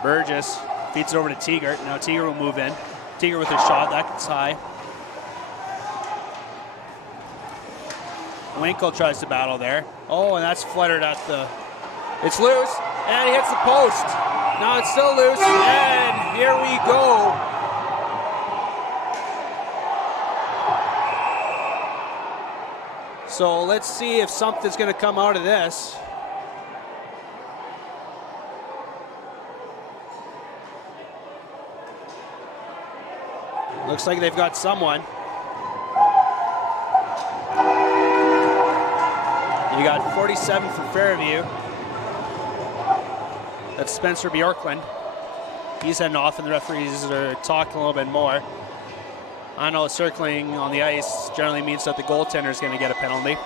Burgess feeds it over to Teager. Now Teager will move in. Teager with her shot, that's high. Winkle tries to battle there. Oh, and that's fluttered at the... It's loose, and he hits the post. Now it's still loose, and here we go. So let's see if something's going to come out of this. Looks like they've got someone. You got 47 for Fairview. That's Spencer Bjorklund. he's heading off, and the referees are talking a little bit more. I know circling on the ice generally means that the goaltender is going to get a penalty.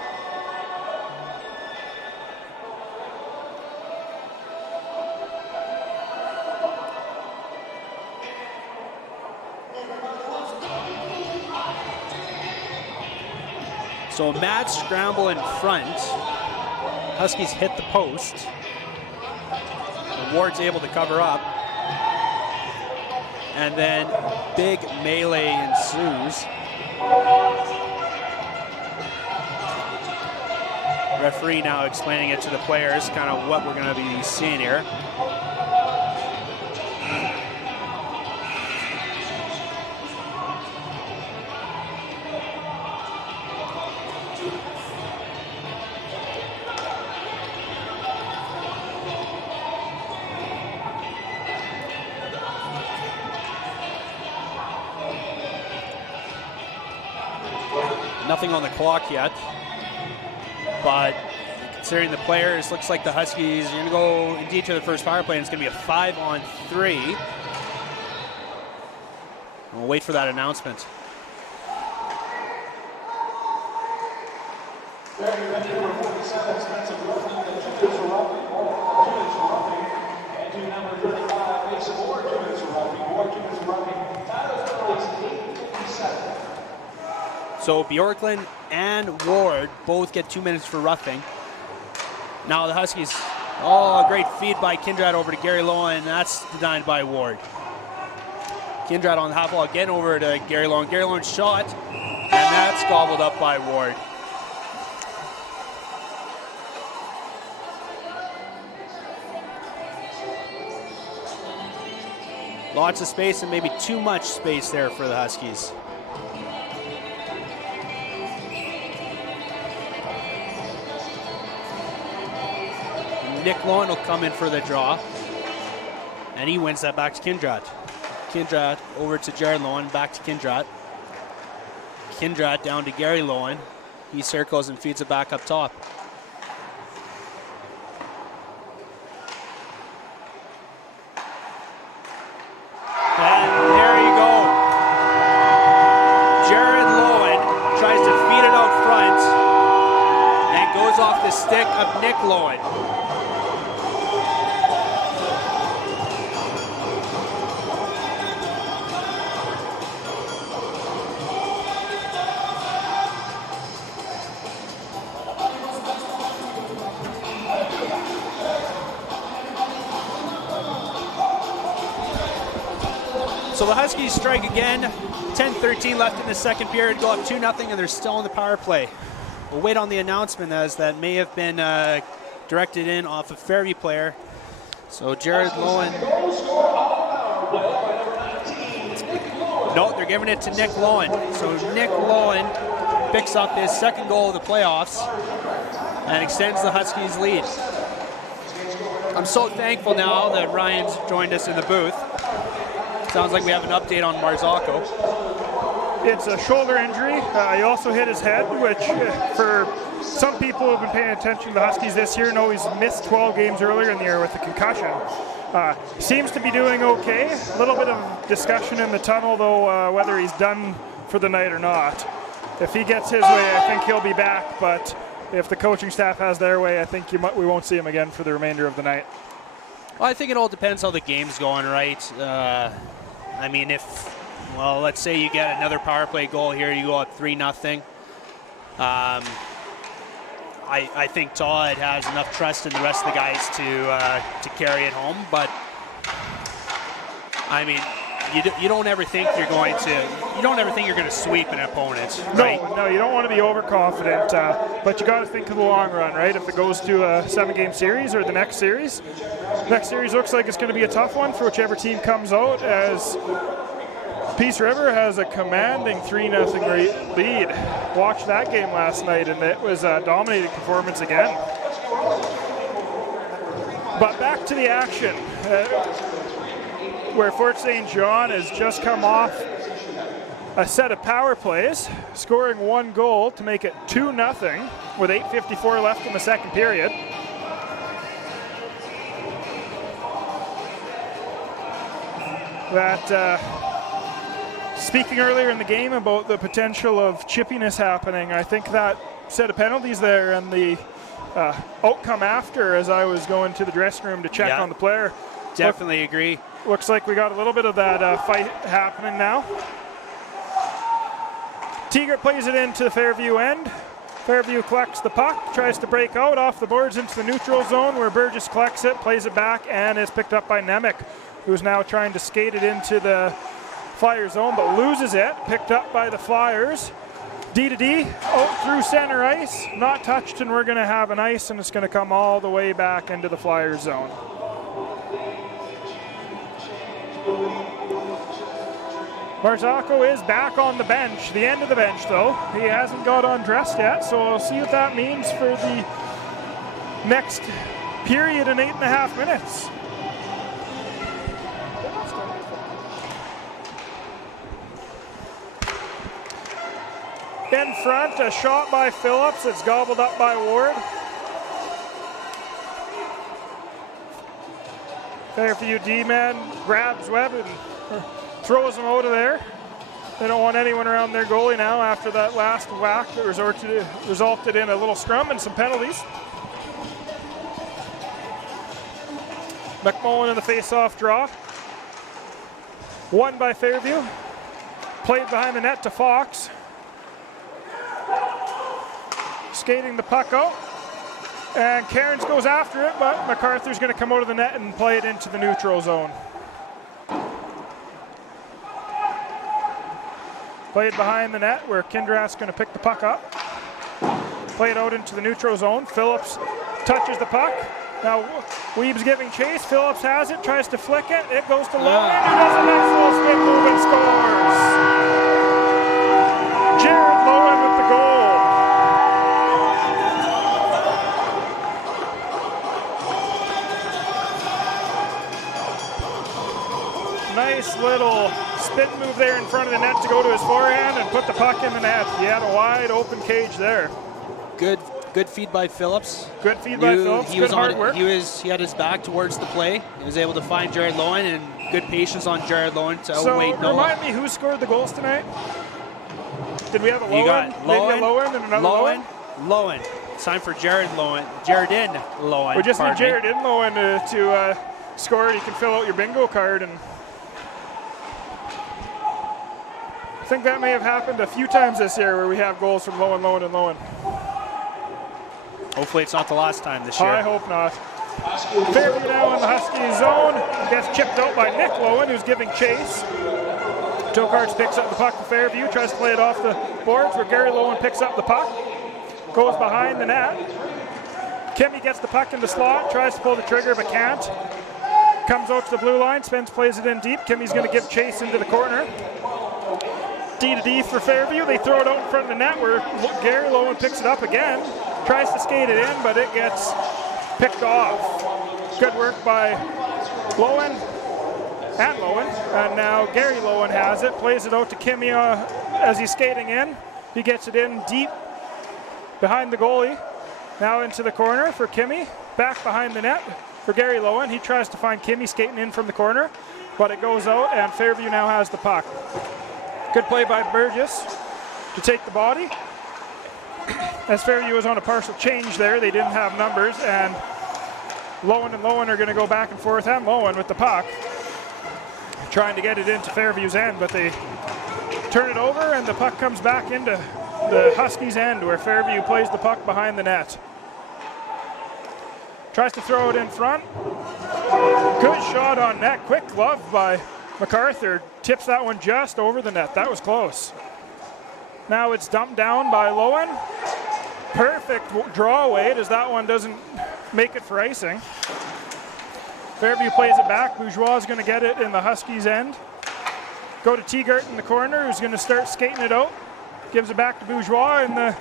So a mad scramble in front. Huskies hit the post. And Ward's able to cover up. And then big melee ensues. Referee now explaining it to the players, kind of what we're going to be seeing here. Nothing on the clock yet, but considering the players, looks like the Huskies are going to go indeed to the first power play, and it's going to be a 5-on-3. We'll wait for that announcement. So Bjorklund and Ward both get 2 minutes for roughing. Now the Huskies, oh, great feed by Kindred over to Gary Lowen. That's denied by Ward. Kindred on the half wall, again over to Gary Lowen. Gary Lowen's shot, and that's gobbled up by Ward. Lots of space, and maybe too much space there for the Huskies. Nick Lowen will come in for the draw, and he wins that back to Kindred. Kindred over to Jared Lowen, back to Kindred. Kindred down to Gary Lowen. He circles and feeds it back up top. And there you go. Jared Lowen tries to feed it out front and goes off the stick of Nick Lowen. So the Huskies strike again. 10-13 left in the second period, go up 2-0, and they're still in the power play. We'll wait on the announcement, as that may have been directed in off a Fairview player. So Jared Lowen. No, they're giving it to Nick Lowen. So Nick Lowen picks up his second goal of the playoffs and extends the Huskies' lead. I'm so thankful now that Ryan's joined us in the booth. Sounds like we have an update on Marzocco. It's a shoulder injury. He also hit his head, which for some people who have been paying attention to the Huskies this year know he's missed 12 games earlier in the year with a concussion. Seems to be doing okay. A little bit of discussion in the tunnel, though, whether he's done for the night or not. If he gets his way, I think he'll be back, but if the coaching staff has their way, I think we won't see him again for the remainder of the night. Well, I think it all depends how the game's going, right? I mean, let's say you get another power play goal here, you go up 3-0. I think Todd has enough trust in the rest of the guys to carry it home, but I mean, you don't ever think you're going to sweep an opponent, right? No, you don't want to be overconfident, but you got to think of the long run, right? If it goes to a 7-game series or the next series looks like it's going to be a tough one for whichever team comes out, as Peace River has a commanding 3-0 lead. Watched that game last night, and it was a dominating performance again. But back to the action, where Fort St. John has just come off a set of power plays, scoring one goal to make it 2-0 with 8:54 left in the second period. that speaking earlier in the game about the potential of chippiness happening, I think that set of penalties there and the outcome after, as I was going to the dressing room to check on the player. Definitely agree. Looks like we got a little bit of that fight happening now. Tegart plays it into the Fairview end. Fairview collects the puck, tries to break out off the boards into the neutral zone where Burgess collects it, plays it back, and is picked up by Nemec, who's now trying to skate it into the Flyer zone, but loses it. Picked up by the Flyers. D-to-D, out through center ice, not touched, and we're going to have an ice, and it's going to come all the way back into the Flyer zone. Marzocco is back on the bench, the end of the bench though. He hasn't got undressed yet, so we'll see what that means for the next period in 8.5 minutes. In front, a shot by Phillips. It's gobbled up by Ward. Fairview D-man grabs Webb and throws him out of there. They don't want anyone around their goalie now after that last whack that resulted in a little scrum and some penalties. McMullen in the face-off draw. Won by Fairview. Played behind the net to Fox. Skating the puck out. And Cairns goes after it, but MacArthur's going to come out of the net and play it into the neutral zone. Played behind the net where Kindrath's going to pick the puck up. Play it out into the neutral zone. Phillips touches the puck. Now Weeb's giving chase. Phillips has it, tries to flick it. It goes to Lowen, who does a nice little spin move and scores. Jared Lowen with the goal. Nice little spin move there in front of the net to go to his forehand and put the puck in the net. He had a wide open cage there. Good feed by Phillips. Good feed by Phillips. Good hard work. He had his back towards the play. He was able to find Jared Lowen, and good patience on Jared Lowen to outweigh Noah. Remind me who scored the goals tonight? Did we have a Lowen? You got Maybe a Lowen and another Lowen? Lowen. It's time for Jaredin Lowen. We just need Jaredin Lowen to score it. You can fill out your bingo card. And I think that may have happened a few times this year where we have goals from Lowen, Lowen, and Lowen. Hopefully it's not the last time this year. I hope not. Fairview now in the Huskies zone. Gets chipped out by Nick Lowen, who's giving chase. Tokarch picks up the puck for Fairview, tries to play it off the boards where Gary Lowen picks up the puck. Goes behind the net. Kimmy gets the puck in the slot, tries to pull the trigger but can't. Comes out to the blue line, Spence plays it in deep. Kimmy's going to give chase into the corner. D-to-D for Fairview. They throw it out in front of the net where Gary Lowen picks it up again. Tries to skate it in, but it gets picked off. Good work by Lowen and Lowen. And now Gary Lowen has it. Plays it out to Kimmy as he's skating in. He gets it in deep behind the goalie. Now into the corner for Kimmy. Back behind the net for Gary Lowen. He tries to find Kimmy skating in from the corner, but it goes out and Fairview now has the puck. Good play by Burgess to take the body. As Fairview was on a partial change there, they didn't have numbers, and Lowen and Lowen are going to go back and forth, and Lowen with the puck, trying to get it into Fairview's end, but they turn it over, and the puck comes back into the Huskies' end, where Fairview plays the puck behind the net. Tries to throw it in front. Good shot on net. Quick glove by MacArthur. Tips that one just over the net. That was close. Now it's dumped down by Lowen. Perfect draw weight as that one doesn't make it for icing. Fairview plays it back. Bourgeois is going to get it in the Huskies' end. Go to Tegart in the corner, who's going to start skating it out. Gives it back to Bourgeois in the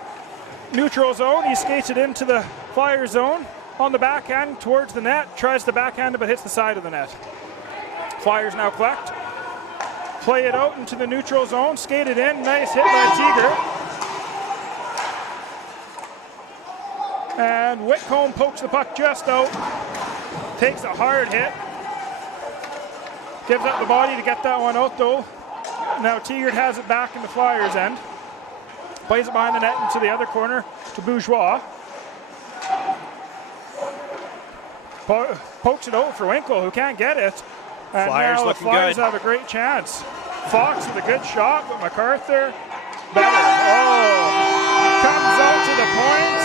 neutral zone. He skates it into the Flyer zone. On the backhand towards the net. Tries to backhand it, but hits the side of the net. Flyers now collect. Play it out into the neutral zone. Skate it in. Nice hit by Tegart. And Whitcomb pokes the puck just out. Takes a hard hit. Gives up the body to get that one out though. Now Tigert has it back in the Flyers' end. Plays it behind the net into the other corner to Bourgeois. Pokes it over for Winkle, who can't get it. And Flyers now the looking Flyers good. have a great chance. Fox with a good shot, but MacArthur better. Oh, comes out to the point.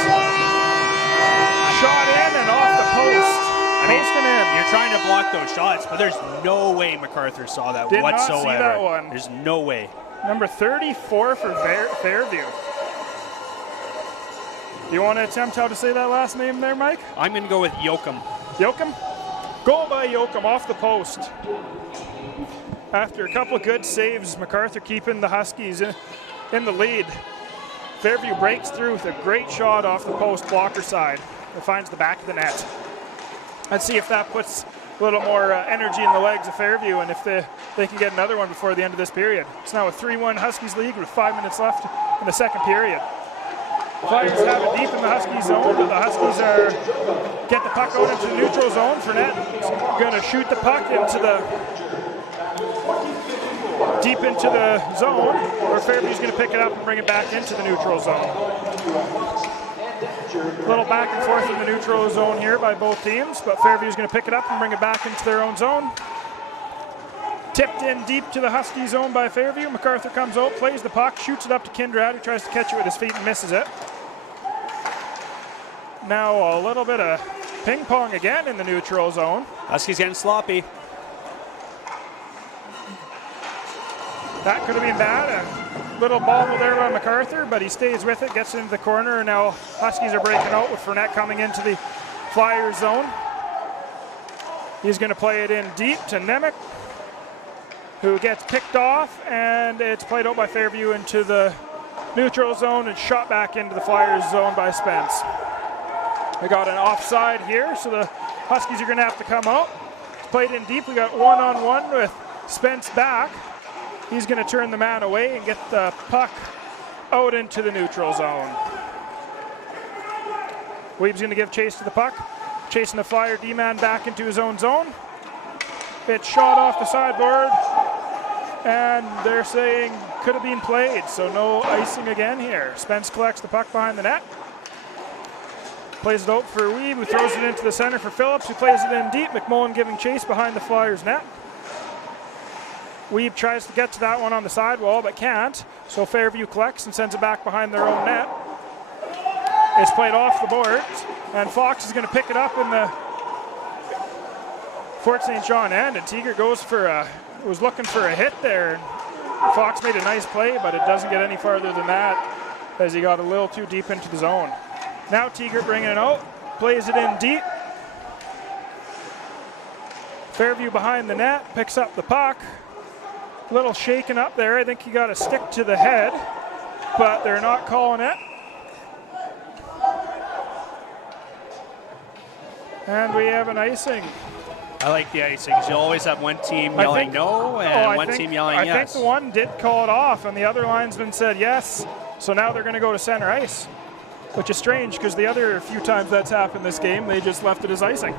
Shot in and off the post. Posting in. You're trying to block those shots, but there's no way MacArthur saw that Did not see whatsoever. that one. There's no way. Number 34 for Fairview. Do you want to attempt how to say that last name there, Mike? I'm going to go with Yoakum. Yoakum? Goal by Yoakum off the post. After a couple of good saves, MacArthur keeping the Huskies in the lead. Fairview breaks through with a great shot off the post blocker side. It finds the back of the net. Let's see if that puts a little more energy in the legs of Fairview and if they can get another one before the end of this period. It's now a 3-1 Huskies lead with 5 minutes left in the second period. Flyers have it deep in the Huskies zone, but the Huskies get the puck out into the neutral zone. Fournette going to shoot the puck deep into the zone, or Fairview's going to pick it up and bring it back into the neutral zone. A little back and forth in the neutral zone here by both teams, but Fairview's going to pick it up and bring it back into their own zone. Tipped in deep to the Husky zone by Fairview. MacArthur comes out, plays the puck, shoots it up to Kindrad, who tries to catch it with his feet and misses it. Now a little bit of ping pong again in the neutral zone. Huskies getting sloppy. That could have been bad. A little bobble there by MacArthur, but he stays with it, gets into the corner, and now Huskies are breaking out with Fournette coming into the Flyers zone. He's going to play it in deep to Nemec, who gets picked off, and it's played out by Fairview into the neutral zone and shot back into the Flyers zone by Spence. We got an offside here, so the Huskies are going to have to come out. Played in deep. We got one-on-one with Spence back. He's going to turn the man away and get the puck out into the neutral zone. Weeb's going to give chase to the puck. Chasing the Flyer D-man back into his own zone. It's shot off the sideboard, and they're saying could have been played, so no icing again here. Spence collects the puck behind the net. Plays it out for Weeb, who throws it into the center for Phillips, who plays it in deep. McMullen giving chase behind the Flyers net. Weeb tries to get to that one on the sidewall, but can't. So Fairview collects and sends it back behind their own net. It's played off the boards, and Fox is going to pick it up in the Fort St. John end, and Tigert goes for was looking for a hit there. Fox made a nice play, but it doesn't get any farther than that as he got a little too deep into the zone. Now Tigert bringing it out, plays it in deep. Fairview behind the net, picks up the puck. A little shaken up there. I think he got a stick to the head, but they're not calling it. And we have an icing. I like the icing. You always have one team yelling no and one team yelling yes. I think the one did call it off, and the other linesman said yes. So now they're going to go to center ice, which is strange because the other few times that's happened this game, they just left it as icing.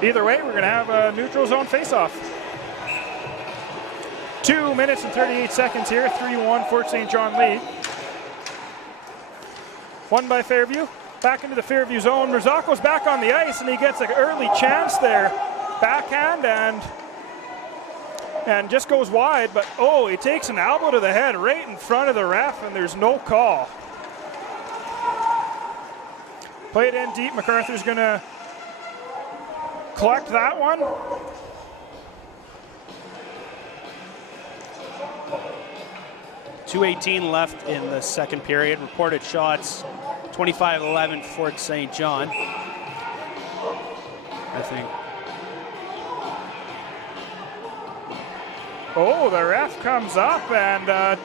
Either way, we're going to have a neutral zone face-off. 2 minutes and 38 seconds here, 3-1 Fort St. John lead. Won by Fairview. Back into the Fairview zone. Merzako's back on the ice, and he gets an early chance there. Backhand and just goes wide, but he takes an elbow to the head right in front of the ref, and there's no call. Play it in deep. MacArthur's going to collect that one. .218 left in the second period. Reported shots 25-11 Fort St. John. I think. The ref comes up and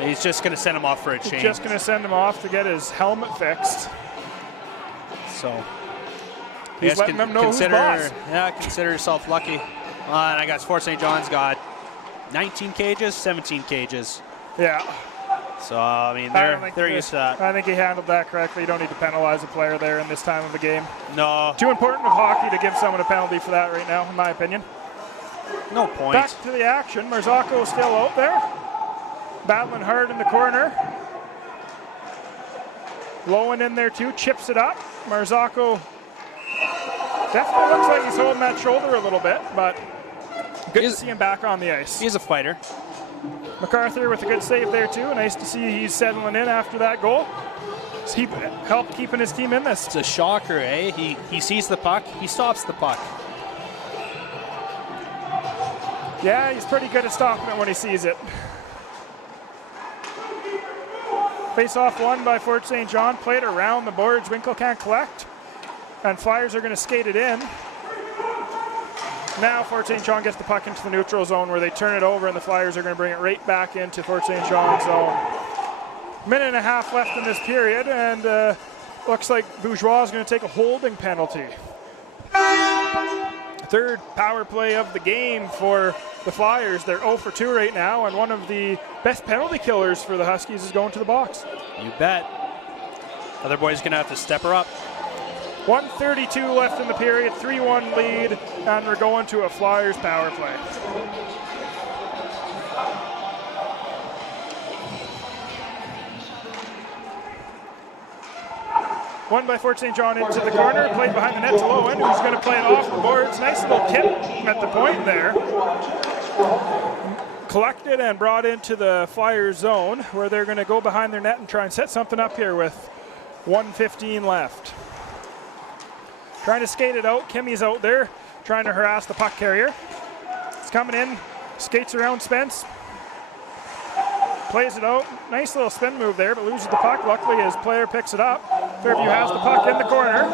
he's just going to send him off for a change. He's just going to send him off to get his helmet fixed. So he's letting them know who's boss. Yeah, consider yourself lucky. And I guess Fort St. John's got 19 cages, 17 cages. Yeah. So, I mean, I don't think they're used to that. I think he handled that correctly. You don't need to penalize a player there in this time of the game. No, Too important of hockey to give someone a penalty for that right now, in my opinion. no point. Back to the action. Marzocco still out there. Battling hard in the corner. Lowen in there too, chips it up. Marzocco definitely looks like he's holding that shoulder a little bit, but good to see him back on the ice. He's a fighter. MacArthur with a good save there too. Nice to see he's settling in after that goal. He helped keeping his team in this. It's a shocker, eh? He sees the puck, he stops the puck. Yeah, he's pretty good at stopping it when he sees it. Face-off won by Fort St. John. Played around the boards. Winkle can't collect. And Flyers are going to skate it in. Now Fort St. John gets the puck into the neutral zone where they turn it over and the Flyers are going to bring it right back into Fort St. John's zone. Minute and a half left in this period, and looks like Bourgeois is going to take a holding penalty. Third power play of the game for the Flyers. They're 0 for 2 right now, and one of the best penalty killers for the Huskies is going to the box. You bet. Other boy's going to have to step her up. 1:32 left in the period, 3-1 lead, and we're going to a Flyers power play. Won by Fort St. John into the corner, played behind the net to Lowen, who's going to play it off the boards. Nice little tip at the point there. Collected and brought into the Flyers zone, where they're going to go behind their net and try and set something up here with 1:15 left. Trying to skate it out. Kimmy's out there trying to harass the puck carrier. He's coming in, skates around Spence. Plays it out. Nice little spin move there, but loses the puck. Luckily, his player picks it up. Fairview has the puck in the corner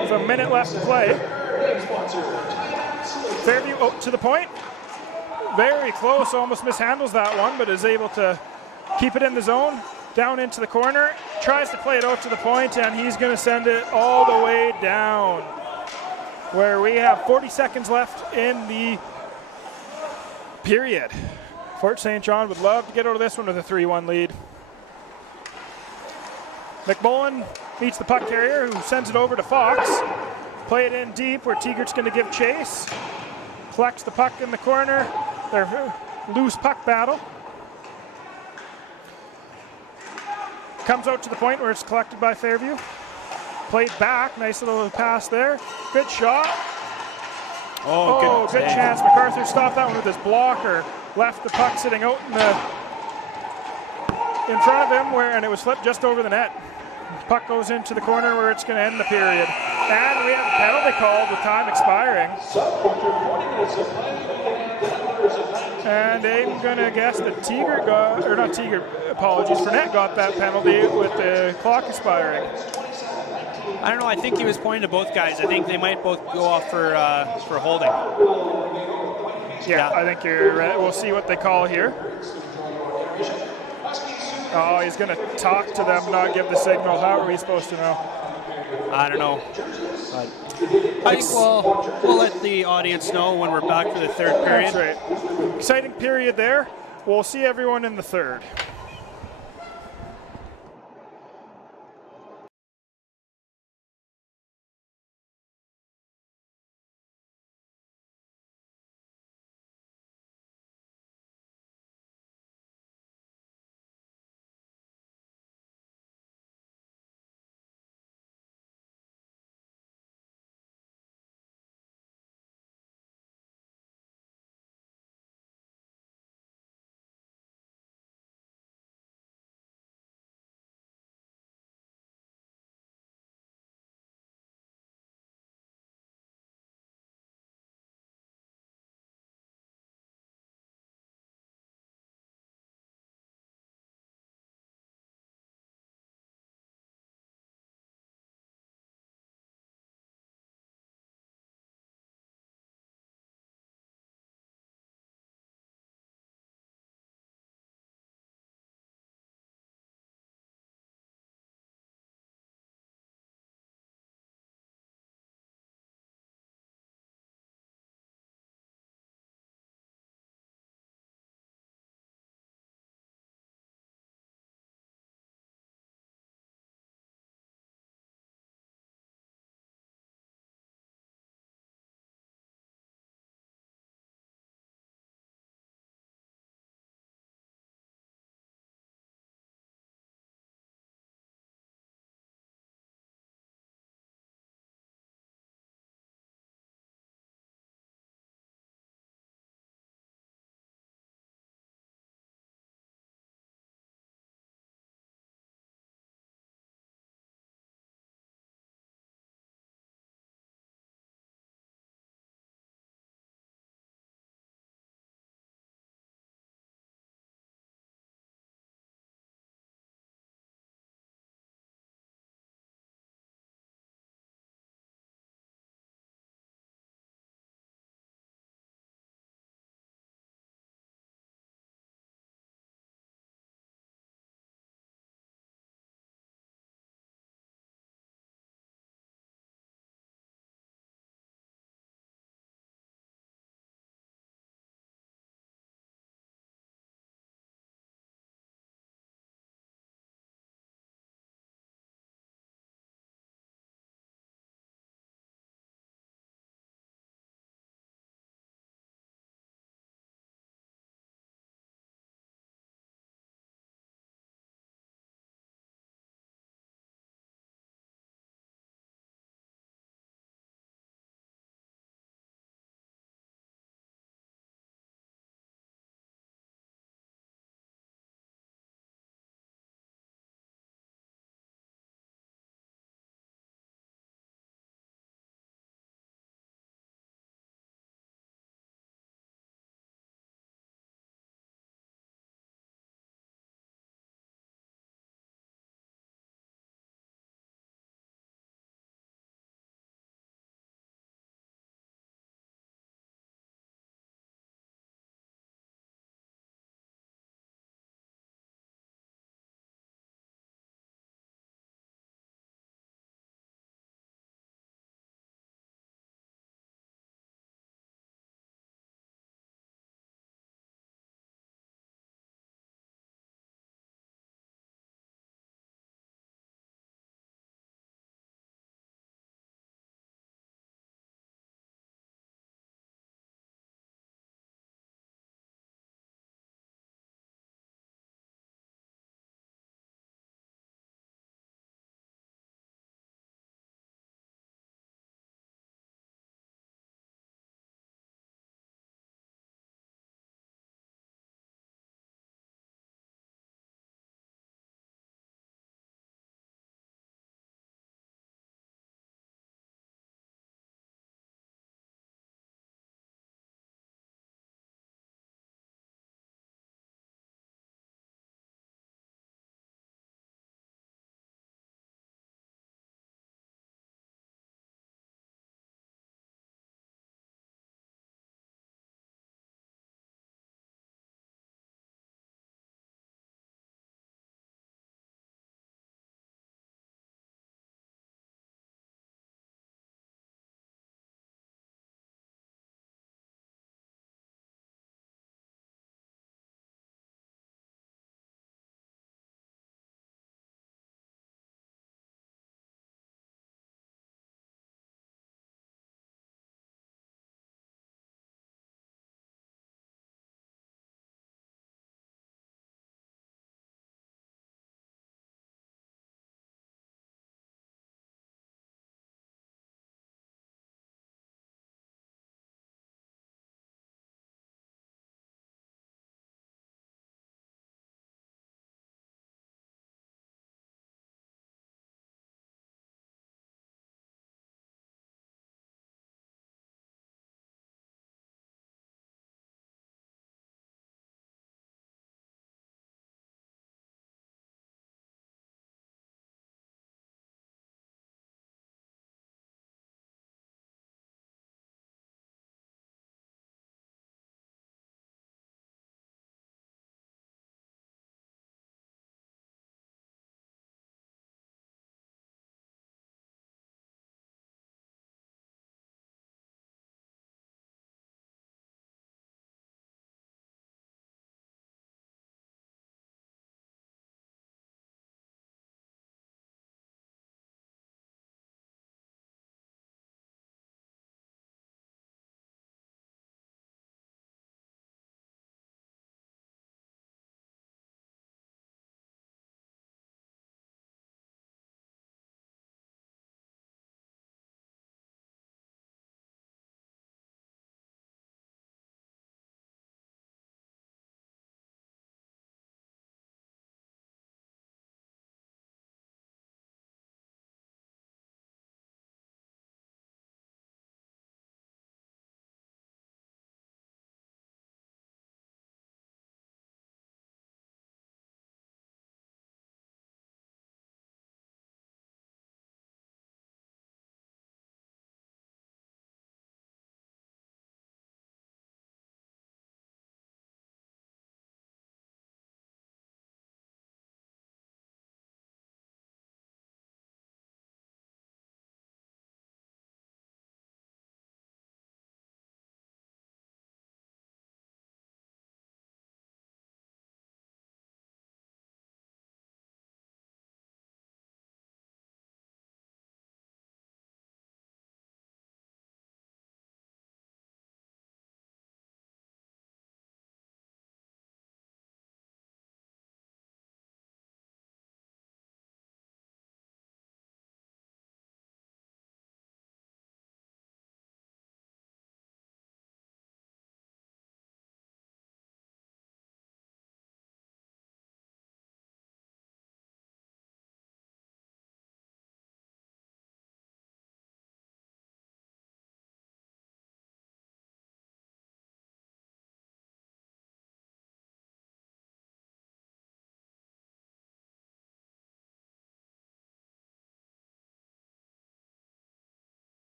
with a minute left to play. Fairview out to the point. Very close, almost mishandles that one, but is able to keep it in the zone. Down into the corner, tries to play it out to the point, and he's going to send it all the way down. Where we have 40 seconds left in the period. Fort St. John would love to get out of this one with a 3-1 lead. McMullen meets the puck carrier, who sends it over to Fox. Play it in deep, where Tegert's going to give chase. Collects the puck in the corner. Their loose puck battle. Comes out to the point where it's collected by Fairview. Played back, nice little pass there. Good shot. Good chance. MacArthur stopped that one with his blocker. Left the puck sitting out in front of him, and it was flipped just over the net. Puck goes into the corner where it's going to end the period. And we have a penalty called with time expiring. And I'm going to guess that Fournette got that penalty with the clock expiring. I don't know. I think he was pointing to both guys. I think they might both go off for holding. Yeah, I think you're right. We'll see what they call here. Oh, he's going to talk to them, not give the signal. How are we supposed to know? I don't know. I think we'll let the audience know when we're back for the third period. That's right. Exciting period there. We'll see everyone in the third.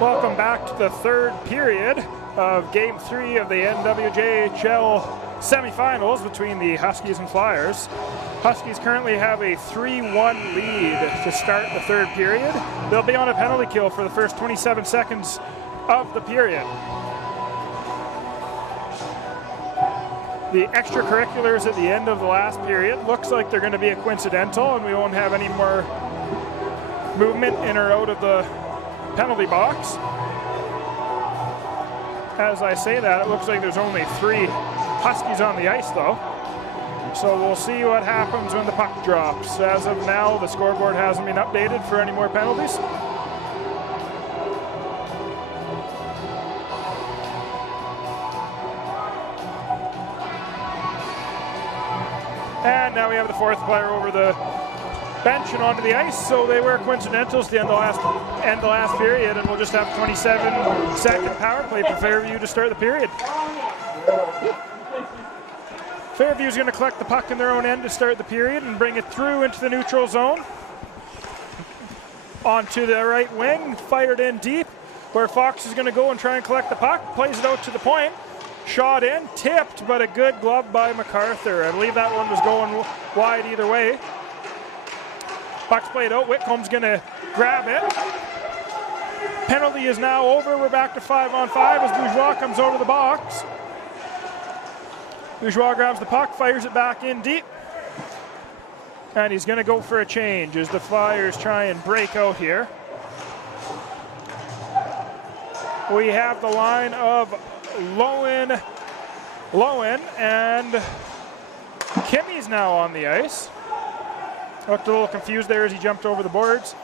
Welcome back to the third period of Game 3 of the NWJHL semifinals between the Huskies and Flyers. Huskies currently have a 3-1 lead to start the third period. They'll be on a penalty kill for the first 27 seconds of the period. The extracurriculars at the end of the last period looks like they're going to be a coincidental, and we won't have any more movement in or out of the penalty box. As I say that, it looks like there's only 3 Huskies on the ice though. So we'll see what happens when the puck drops. As of now, the scoreboard hasn't been updated for any more penalties. And now we have the 4th player over the bench and onto the ice, so they were coincidentals to end the last period, and we'll just have 27-second power play for Fairview to start the period. Fairview's going to collect the puck in their own end to start the period and bring it through into the neutral zone. Onto the right wing, fired in deep, where Fox is going to go and try and collect the puck, plays it out to the point. Shot in, tipped, but a good glove by MacArthur. I believe that one was going wide either way. Puck's played out, Whitcomb's gonna grab it. Penalty is now over, we're back to 5-on-5 as Bourgeois comes over the box. Bourgeois grabs the puck, fires it back in deep. And he's gonna go for a change as the Flyers try and break out here. We have the line of Lowen, and Kimmy's now on the ice. Looked a little confused there as he jumped over the boards.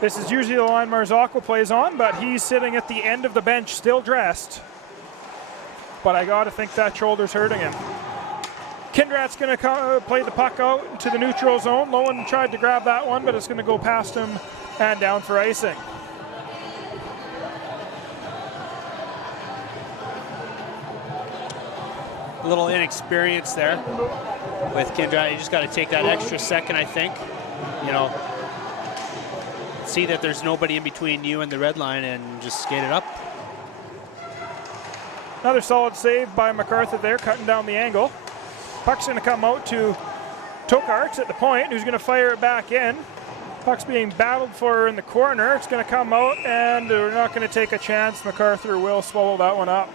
This is usually the line Marzocco plays on, but he's sitting at the end of the bench, still dressed. But I gotta think that shoulder's hurting him. Kindrat's gonna play the puck out into the neutral zone. Lowen tried to grab that one, but it's gonna go past him and down for icing. A little inexperience there with Kindrat. You just got to take that extra second, I think. You know, see that there's nobody in between you and the red line and just skate it up. Another solid save by MacArthur there, cutting down the angle. Puck's going to come out to Tokarts at the point, who's going to fire it back in. Puck's being battled for in the corner. It's going to come out, and we're not going to take a chance. MacArthur will swallow that one up.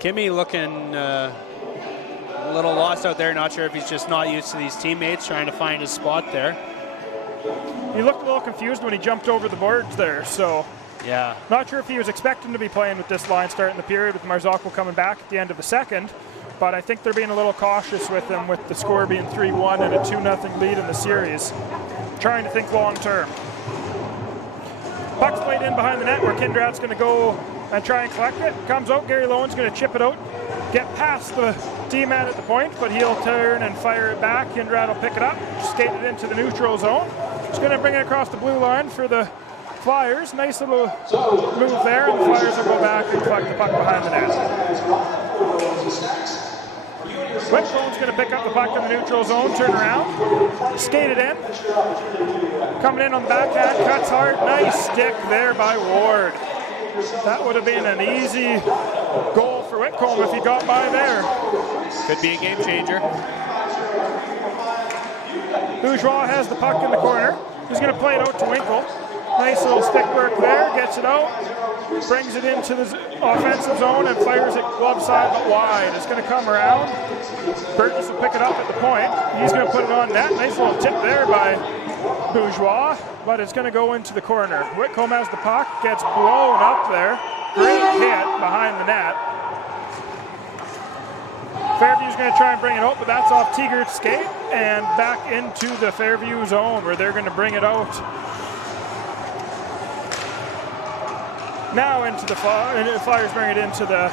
Kimmy looking a little lost out there. Not sure if he's just not used to these teammates, trying to find his spot there. He looked a little confused when he jumped over the boards there, so yeah. Not sure if he was expecting to be playing with this line starting the period with Marzocco coming back at the end of the second, but I think they're being a little cautious with him with the score being 3-1 and a 2-0 lead in the series. Trying to think long term. Puck's played in behind the net where Kindrat's going to go and try and collect it. Comes out, Gary Lowen's going to chip it out, get past the D-man at the point, but he'll turn and fire it back. Kindrat will pick it up, skate it into the neutral zone. He's going to bring it across the blue line for the Flyers. Nice little move there, and the Flyers will go back and collect the puck behind the net. Whitcomb's going to pick up the puck in the neutral zone, turn around, skate it in. Coming in on the backhand, cuts hard, nice stick there by Ward. That would have been an easy goal for Whitcomb if he got by there. Could be a game changer. Bourgeois has the puck in the corner. He's going to play it out to Winkle. Nice little stick work there, gets it out, brings it into the offensive zone and fires it glove side but wide. It's going to come around. Burgess will pick it up at the point. He's going to put it on net. Nice little tip there by Bourgeois, but it's going to go into the corner. Whitcomb has the puck, gets blown up there. Great hit behind the net. Fairview's going to try and bring it out, but that's off Teagert's skate and back into the Fairview zone where they're going to bring it out. Now into the Flyers bring it into the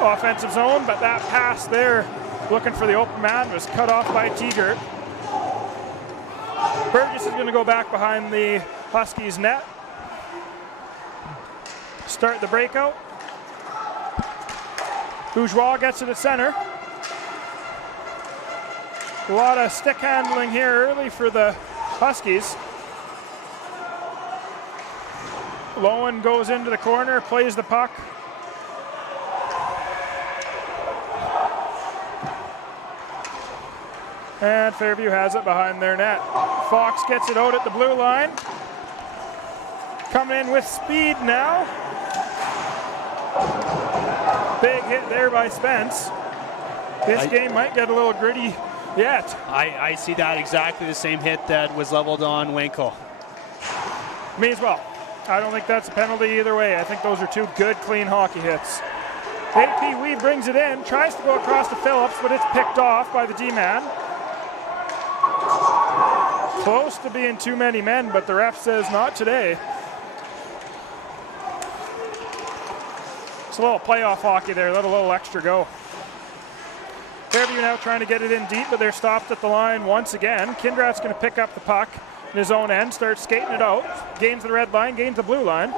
offensive zone, but that pass there, looking for the open man, was cut off by Teagert. Burgess is going to go back behind the Huskies net. Start the breakout. Bourgeois gets it at center. A lot of stick handling here early for the Huskies. Lowen goes into the corner, plays the puck. And Fairview has it behind their net. Fox gets it out at the blue line. Coming in with speed now. Big hit there by Spence. This game might get a little gritty yet. I see that exactly the same hit that was leveled on Winkle. Me as well. I don't think that's a penalty either way. I think those are two good, clean hockey hits. AP Wee brings it in, tries to go across to Phillips, but it's picked off by the D-man. Close to being too many men, but the ref says not today. It's a little playoff hockey there, let a little extra go. Fairview now trying to get it in deep, but they're stopped at the line once again. Kindrat's going to pick up the puck in his own end, starts skating it out, gains the red line, gains the blue line.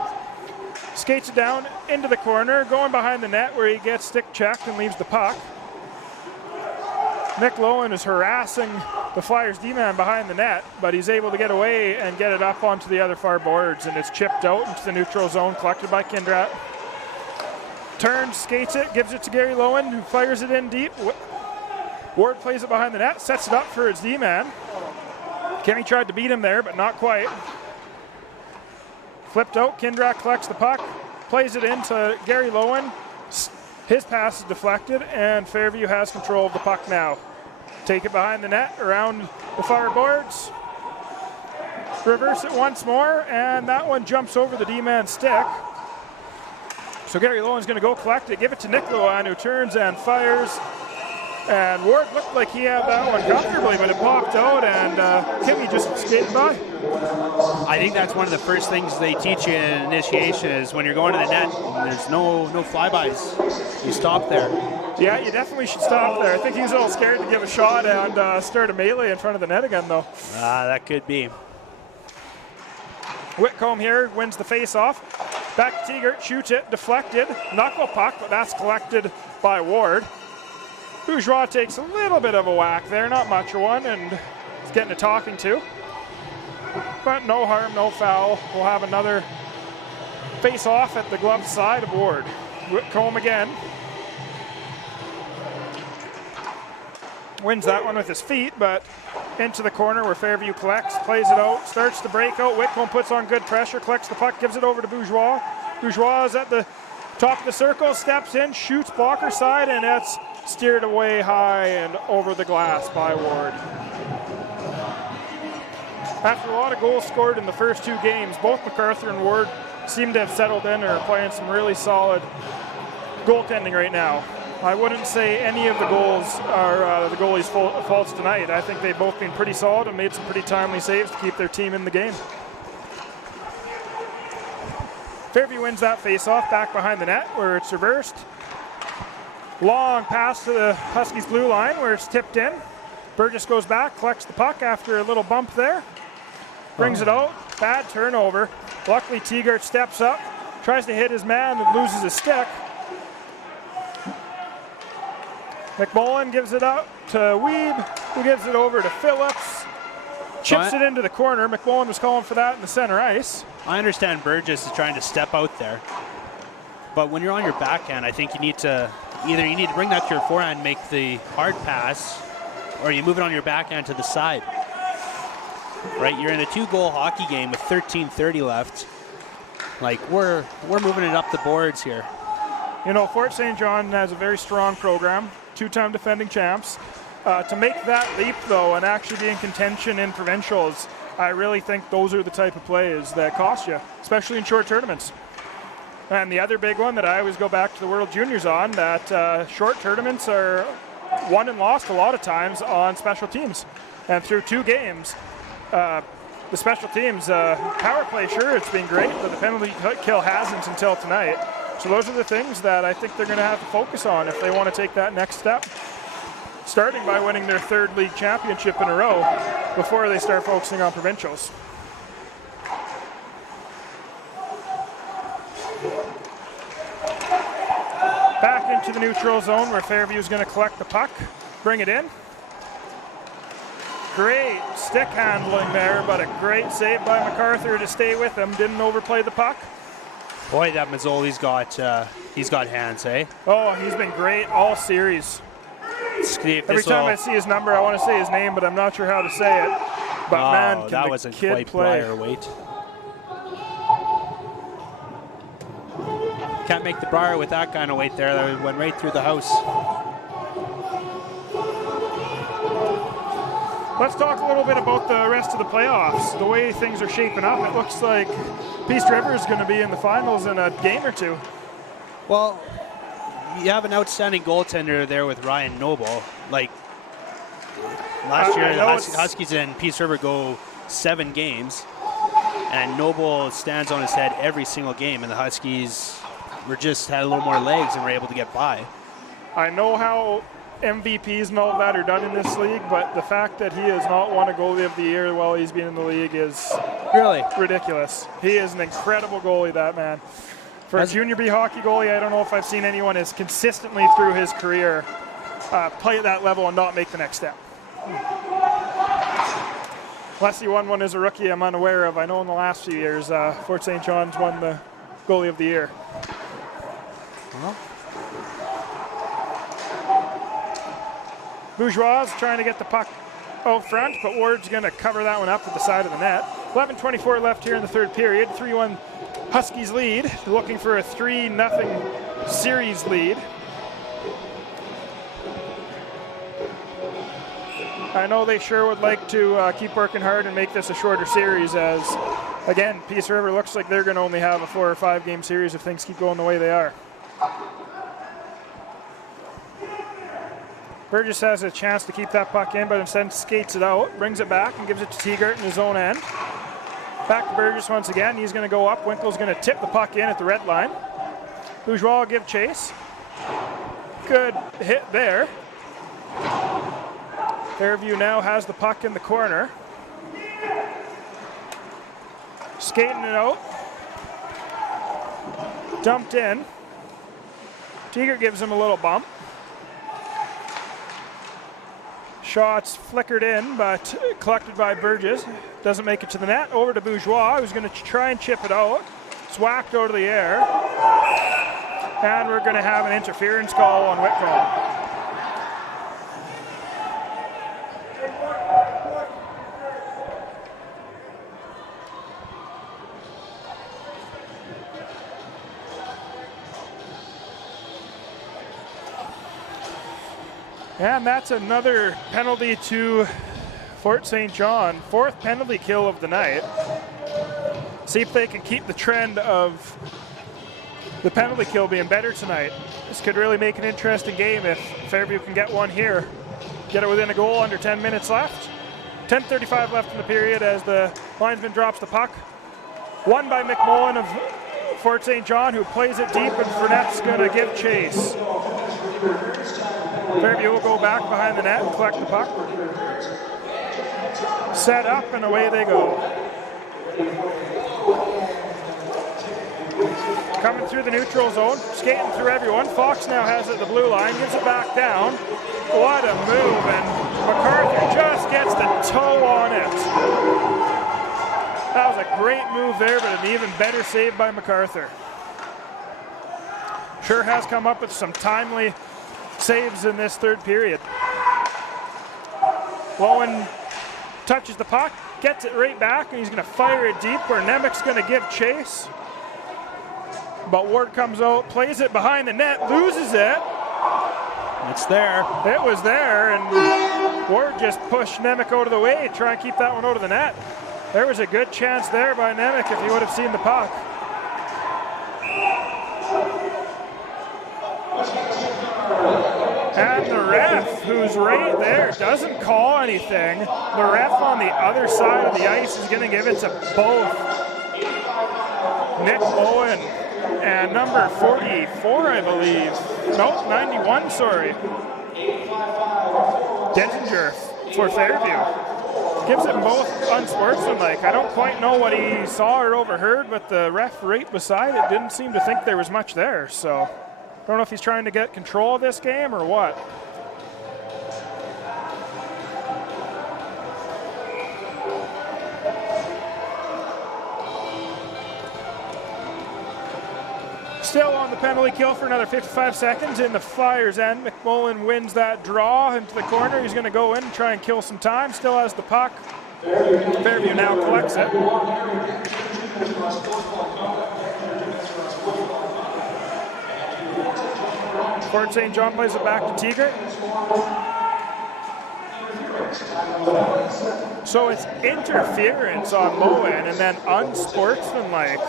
Skates it down into the corner, going behind the net where he gets stick checked and leaves the puck. Nick Lowen is harassing the Flyers D-man behind the net, but he's able to get away and get it up onto the other far boards, and it's chipped out into the neutral zone, collected by Kindrat. Turns, skates it, gives it to Gary Lowen, who fires it in deep. Ward plays it behind the net, sets it up for his D-man. Kenny tried to beat him there, but not quite. Flipped out, Kindrat collects the puck, plays it into Gary Lowen. His pass is deflected, and Fairview has control of the puck now. Take it behind the net, around the far boards. Reverse it once more, and that one jumps over the D-man's stick. So Gary Lowen's going to go collect it, give it to Nick Lowen, who turns and fires. And Ward looked like he had that one comfortably, but it popped out, and Kimmy just skated by. I think that's one of the first things they teach you in initiation is when you're going to the net, there's no flybys. You stop there. Yeah, you definitely should stop there. I think he's a little scared to give a shot and start a melee in front of the net again, though. That could be. Whitcomb here wins the face-off. Back to Tegert, shoots it, deflected. Knuckle puck, but that's collected by Ward. Bourgeois takes a little bit of a whack there, not much of one, and is getting a talking to. But no harm, no foul. We'll have another face-off at the glove side of Ward. Whitcomb again. Wins that one with his feet, but into the corner where Fairview collects, plays it out, starts to break out. Whitcomb puts on good pressure, collects the puck, gives it over to Bourgeois. Bourgeois is at the top of the circle, steps in, shoots blocker side, and it's steered away high and over the glass by Ward. After a lot of goals scored in the first two games, both MacArthur and Ward seem to have settled in and are playing some really solid goaltending right now. I wouldn't say any of the goals are the goalie's faults tonight. I think they've both been pretty solid and made some pretty timely saves to keep their team in the game. Fairview wins that face-off back behind the net where it's reversed. Long pass to the Huskies blue line where it's tipped in. Burgess goes back, collects the puck after a little bump there. Brings it out, bad turnover. Luckily Tegert steps up, tries to hit his man and loses his stick. McMullen gives it up to Weeb, who gives it over to Phillips. Chips it into the corner. McMullen was calling for that in the center ice. I understand Burgess is trying to step out there. But when you're on your backhand, I think you need to bring that to your forehand, make the hard pass, or you move it on your backhand to the side. Right, you're in a 2-goal hockey game with 13:30 left. Like we're moving it up the boards here. You know, Fort St. John has a very strong program, 2-time defending champs. To make that leap though and actually be in contention in provincials, I really think those are the type of plays that cost you, especially in short tournaments. And the other big one that I always go back to the World Juniors on, that short tournaments are won and lost a lot of times on special teams. And through 2 games, the special teams power play, sure, it's been great, but the penalty kill hasn't until tonight. So those are the things that I think they're going to have to focus on if they want to take that next step. Starting by winning their 3rd league championship in a row before they start focusing on provincials. Back into the neutral zone where Fairview is going to collect the puck, bring it in. Great stick handling there, but a great save by MacArthur to stay with him. Didn't overplay the puck. Boy, that Mazzoli's got hands, eh? Oh, he's been great all series. Every time I see his number, I want to say his name, but I'm not sure how to say it. But man, can that the wasn't kid quite play? Briar weight. Can't make the Briar with that kind of weight there. That went right through the house. Let's talk a little bit about the rest of the playoffs. The way things are shaping up, it looks like Peace River is going to be in the finals in a game or two. Well, you have an outstanding goaltender there with Ryan Noble. Like last year, the Huskies and Peace River go 7 games, and Noble stands on his head every single game, and the Huskies had a little more legs and were able to get by. I know how MVPs and all that are done in this league, but the fact that he has not won a goalie of the year while he's been in the league is really ridiculous. He is an incredible goalie, that man. For a junior B hockey goalie, I don't know if I've seen anyone as consistently through his career play at that level and not make the next step. Unless he won one as a rookie, I'm unaware of. I know in the last few years, Fort St. John's won the goalie of the year. Well. Bourgeois is trying to get the puck out front, but Ward's going to cover that one up at the side of the net. 11:24 left here in the third period. 3-1 Huskies lead, looking for a 3-0 series lead. I know they sure would like to keep working hard and make this a shorter series as, again, Peace River looks like they're going to only have a 4 or 5 game series if things keep going the way they are. Burgess has a chance to keep that puck in, but instead skates it out, brings it back, and gives it to Teagert in his own end. Back to Burgess once again. He's going to go up. Winkle's going to tip the puck in at the red line. Bourgeois will give chase. Good hit there. Fairview now has the puck in the corner. Skating it out. Dumped in. Teagert gives him a little bump. Shots flickered in, but collected by Burgess. Doesn't make it to the net. Over to Bourgeois, who's going to try and chip it out. It's whacked out of the air. And we're going to have an interference call on Whitcomb. And that's another penalty to Fort St. John. 4th penalty kill of the night. See if they can keep the trend of the penalty kill being better tonight. This could really make an interesting game if Fairview can get one here. Get it within a goal, under 10 minutes left. 10:35 left in the period as the linesman drops the puck. Won by McMullen of Fort St. John, who plays it deep, and Furnette's going to give chase. Fairview will go back behind the net and collect the puck. Set up and away they go. Coming through the neutral zone, skating through everyone. Fox now has it at the blue line, gives it back down. What a move, and MacArthur just gets the toe on it. That was a great move there, but an even better save by MacArthur. Sure has come up with some timely saves in this third period. Lowen touches the puck, gets it right back, and he's going to fire it deep where Nemec's going to give chase. But Ward comes out, plays it behind the net, loses it. It's there. It was there, and Ward just pushed Nemec out of the way, try and keep that one out of the net. There was a good chance there by Nemec if he would have seen the puck. And the ref, who's right there, doesn't call anything. The ref on the other side of the ice is going to give it to both Nick Owen and number 44, I believe. No, 91, sorry. Denninger for Fairview. Gives it both unsportsmanlike. I don't quite know what he saw or overheard, but the ref right beside it didn't seem to think there was much there, so I don't know if he's trying to get control of this game or what. Still on the penalty kill for another 55 seconds in the Flyers' end. McMullen wins that draw into the corner. He's going to go in and try and kill some time. Still has the puck. Fairview now collects it. Fort St. John plays it back to Teager. So it's interference on Moen and then unsportsmanlike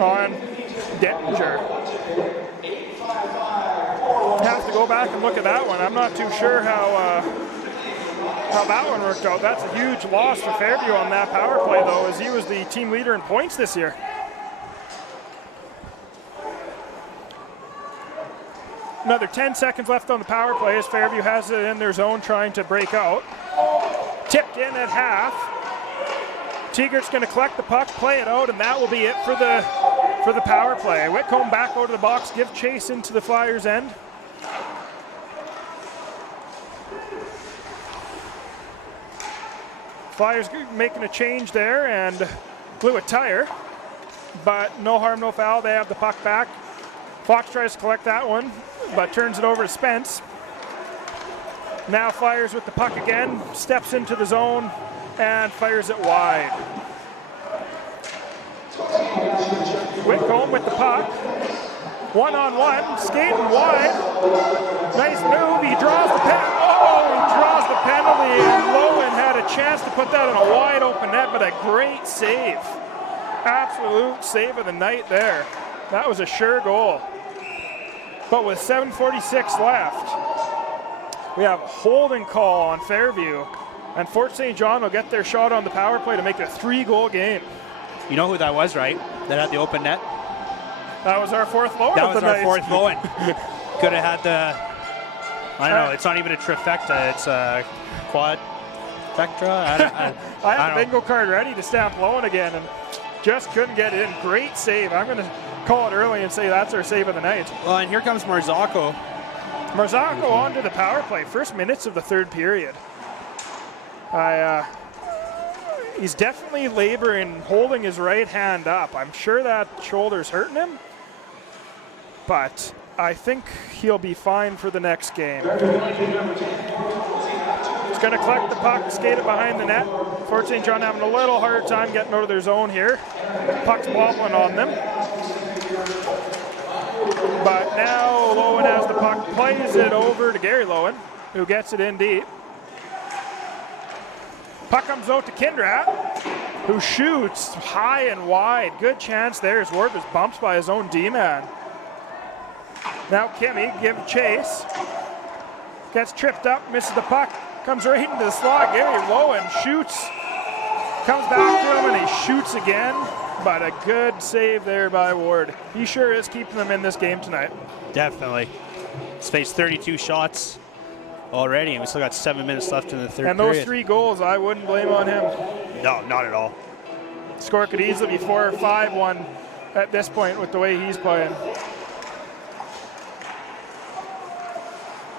on Dettinger. Have to go back and look at that one. I'm not too sure how that one worked out. That's a huge loss for Fairview on that power play, though, as he was the team leader in points this year. Another 10 seconds left on the power play as Fairview has it in their zone trying to break out. Tipped in at half. Teagert's going to collect the puck, play it out, and that will be it for the power play. Whitcomb back out of the box, give chase into the Flyers' end. Flyers making a change there and blew a tire, but no harm, no foul. They have the puck back. Fox tries to collect that one, but turns it over to Spence. Now Flyers with the puck again, steps into the zone and fires it wide. Whitcomb with the puck. One-on-one, skating wide. Nice move, he draws the penalty. Oh, he draws the penalty, and Lowen had a chance to put that in a wide open net, but a great save. Absolute save of the night there. That was a sure goal. But with 7:46 left, we have a holding call on Fairview, and Fort St. John will get their shot on the power play to make it a 3-goal game. You know who that was, right? That had the open net? That was our fourth Lowen That of was the our night. fourth Lowen. Could have had the, I don't know, it's not even a trifecta, it's a quadfecta. I had the bingo card ready to stamp Lowen again and just couldn't get it in. Great save. I'm going to call it early and say that's our save of the night. Well, and here comes Marzocco. Marzocco onto the power play. First minutes of the third period. He's definitely laboring, holding his right hand up. I'm sure that shoulder's hurting him, but I think he'll be fine for the next game. He's going to collect the puck, skate it behind the net. Fort St. John having a little hard time getting out of their zone here. Puck's wobbling on them. But now Lowen has the puck, plays it over to Gary Lowen, who gets it in deep. Puck comes out to Kindrat, who shoots high and wide. Good chance there as Ward was bumped by his own D-man. Now Kimmy give chase. Gets tripped up, misses the puck, comes right into the slot. Gary Lowen shoots, comes back to him, and he shoots again. But a good save there by Ward. He sure is keeping them in this game tonight. Definitely. He's faced 32 shots already, and we still got 7 minutes left in the third And period. those 3 goals, I wouldn't blame on him. No, not at all. Score could easily be 4 or 5-1 at this point with the way he's playing.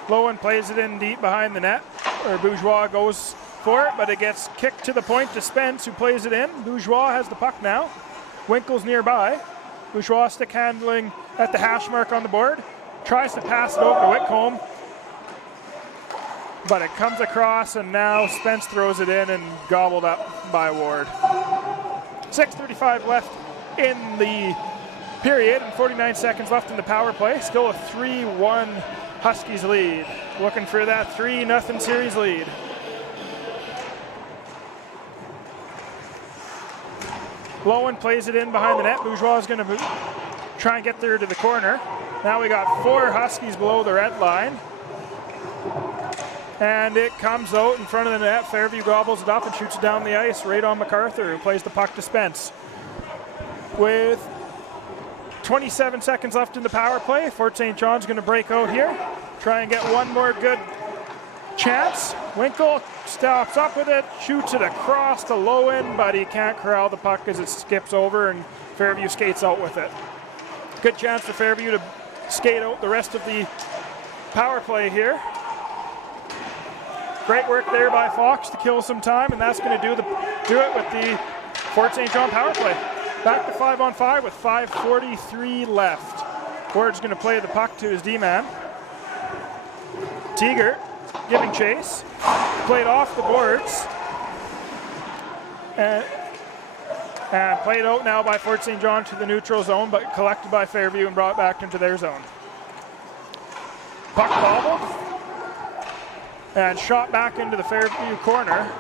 Lowen plays it in deep behind the net, or Bourgeois goes for it, but it gets kicked to the point to Spence, who plays it in. Bourgeois has the puck now. Winkle's nearby. Bourgeois stick handling at the hash mark on the board. Tries to pass it over to Whitcomb, but it comes across, and now Spence throws it in and gobbled up by Ward. 6:35 left in the period and 49 seconds left in the power play. Still a 3-1 Huskies lead. Looking for that 3-0 series lead. Lowen plays it in behind the net. Bourgeois is going to try and get there to the corner. Now we got 4 Huskies below the red line. And it comes out in front of the net. Fairview gobbles it up and shoots it down the ice right on MacArthur, who plays the puck to Spence. With 27 seconds left in the power play, Fort St. John's going to break out here. Try and get one more good chance. Winkle stops up with it, shoots it across to Lowen, but he can't corral the puck as it skips over, and Fairview skates out with it. Good chance for Fairview to skate out the rest of the power play here. Great work there by Fox to kill some time, and that's going to do it with the Fort St. John power play. Back to 5-on-5 with 5:43 left. Ward's going to play the puck to his D-man. Teager giving chase. Played off the boards. And played out now by Fort St. John to the neutral zone, but collected by Fairview and brought back into their zone. Puck bobbled. And shot back into the Fairview corner.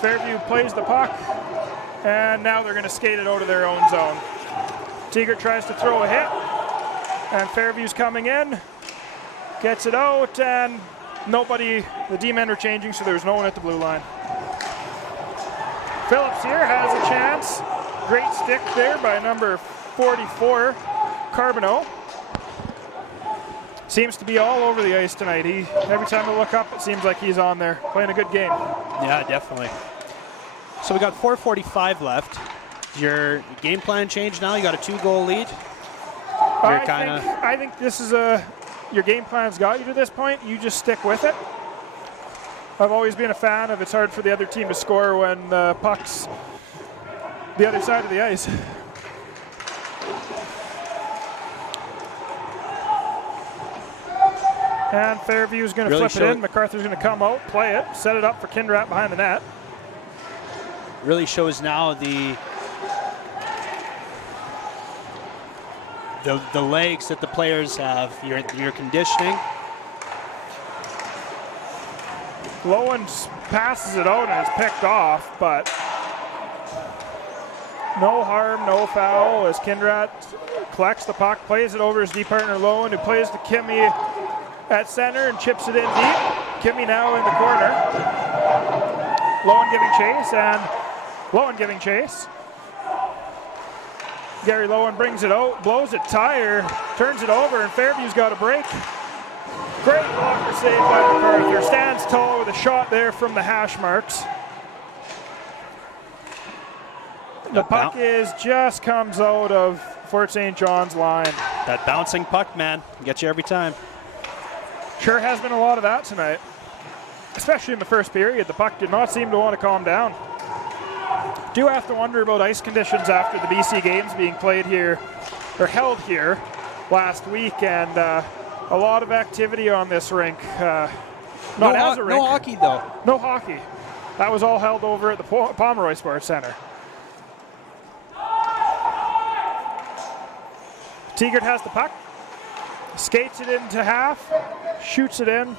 Fairview plays the puck. And now they're going to skate it out of their own zone. Teager tries to throw a hit. And Fairview's coming in. Gets it out, and nobody, the D-men are changing, so there's no one at the blue line. Phillips here has a chance. Great stick there by number 44, Carbonneau. Seems to be all over the ice tonight. Every time I look up, it seems like he's on there, playing a good game. Yeah, definitely. So we got 4:45 left. Your game plan changed now? You got a 2-goal lead? I think this is your game plan's got you to this point. You just stick with it. I've always been a fan of it's hard for the other team to score when the puck's the other side of the ice. And Fairview's going to flip it in. MacArthur's going to come out, play it, set it up for Kindrat behind the net. Really shows now the legs that the players have, your conditioning. Lowen passes it out and is picked off, but no harm, no foul as Kindrat collects the puck, plays it over his D partner Lowen, who plays to Kimmy at center and chips it in deep. Kimmy now in the corner. Lowen giving chase. Gary Lowen brings it out, blows it tire, turns it over, and Fairview's got a break. Great blocker save by MacArthur. Stands tall with a shot there from the hash marks. The puck just comes out of Fort St. John's line. That bouncing puck, man, gets you every time. Sure has been a lot of that tonight, especially in the first period. The puck did not seem to want to calm down. Do have to wonder about ice conditions after the BC games being played here, or held here last week, and a lot of activity on this rink. No hockey, though. No hockey. That was all held over at the Pomeroy Sports Center. Teager has the puck, skates it into half, shoots it in.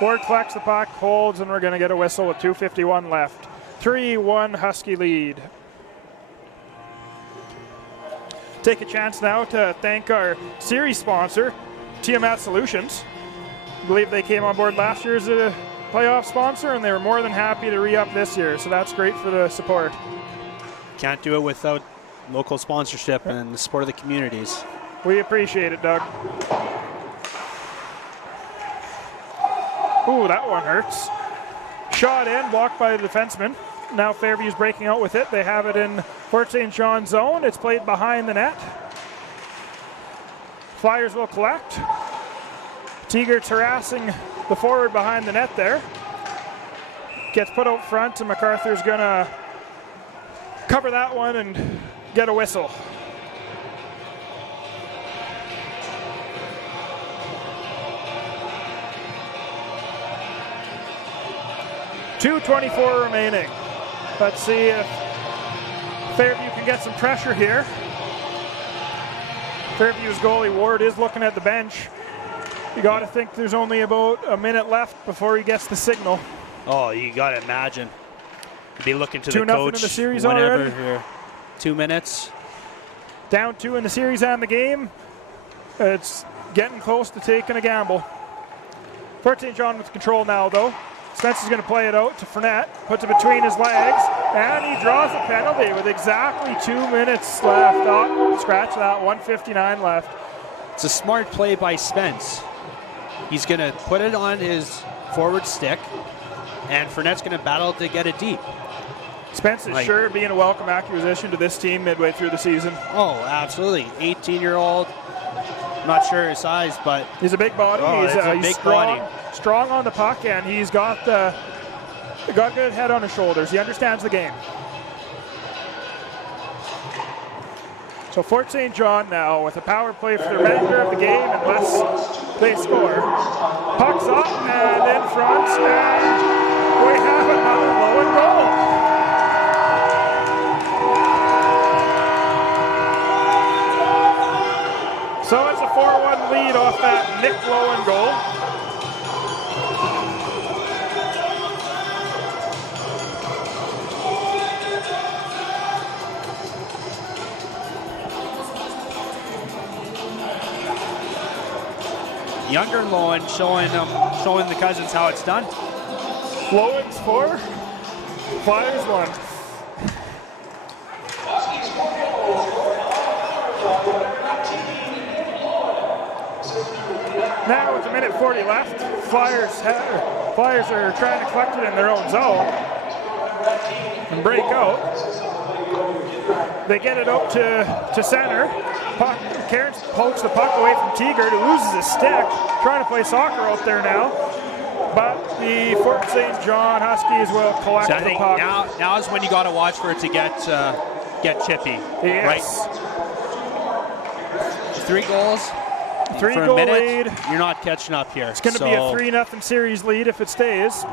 Ward collects the puck, holds, and we're going to get a whistle with 2:51 left. 3-1 Husky lead. Take a chance now to thank our series sponsor, TMAT Solutions. I believe they came on board last year as a playoff sponsor, and they were more than happy to re-up this year, so that's great for the support. Can't do it without local sponsorship and the support of the communities. We appreciate it, Doug. Ooh, that one hurts. Shot in, blocked by the defenseman. Now Fairview's breaking out with it. They have it in Fort St. John's zone. It's played behind the net. Flyers will collect. Teager's harassing the forward behind the net there. Gets put out front, and MacArthur's going to cover that one and get a whistle. .224 remaining. Let's see if Fairview can get some pressure here. Fairview's goalie Ward is looking at the bench. You got to think there's only about a minute left before he gets the signal. Oh, you got to imagine. Be looking to the 2-0 coach in the series whenever already. Here. 2 minutes. Down 2 in the series and the game. It's getting close to taking a gamble. Fort St. John with control now, though. Spencer's going to play it out to Fournette, puts it between his legs, and he draws a penalty with exactly 2 minutes left. Oh, scratch that, 1:59 left. It's a smart play by Spence. He's going to put it on his forward stick, and Fournette's going to battle to get it deep. Spence is sure being a welcome acquisition to this team midway through the season. Oh, absolutely. 18-year-old. Not sure his size, but he's a big body. He's strong on the puck, and he's got good head on his shoulders. He understands the game. So Fort St. John now with a power play for the remainder of the game unless they score. Puck's up and in front, and we have another low and goal. So it's a 4-1 lead off that Nick Lowen goal. Younger Lowen showing the cousins how it's done. Lowen's 4, Flyers 1. Now with a minute 40 left, Flyers are trying to collect it in their own zone and break out. They get it out to center. Cairns pokes the puck away from Teagard, who loses his stick, trying to play soccer out there now. But the Fort St. John Huskies will collect So I the think puck. now is when you got to watch for it to get chippy. Yes. Right? 3 goals. For a 3-goal minute, lead. you're not catching up here. It's going to be a 3-0 series lead if it stays.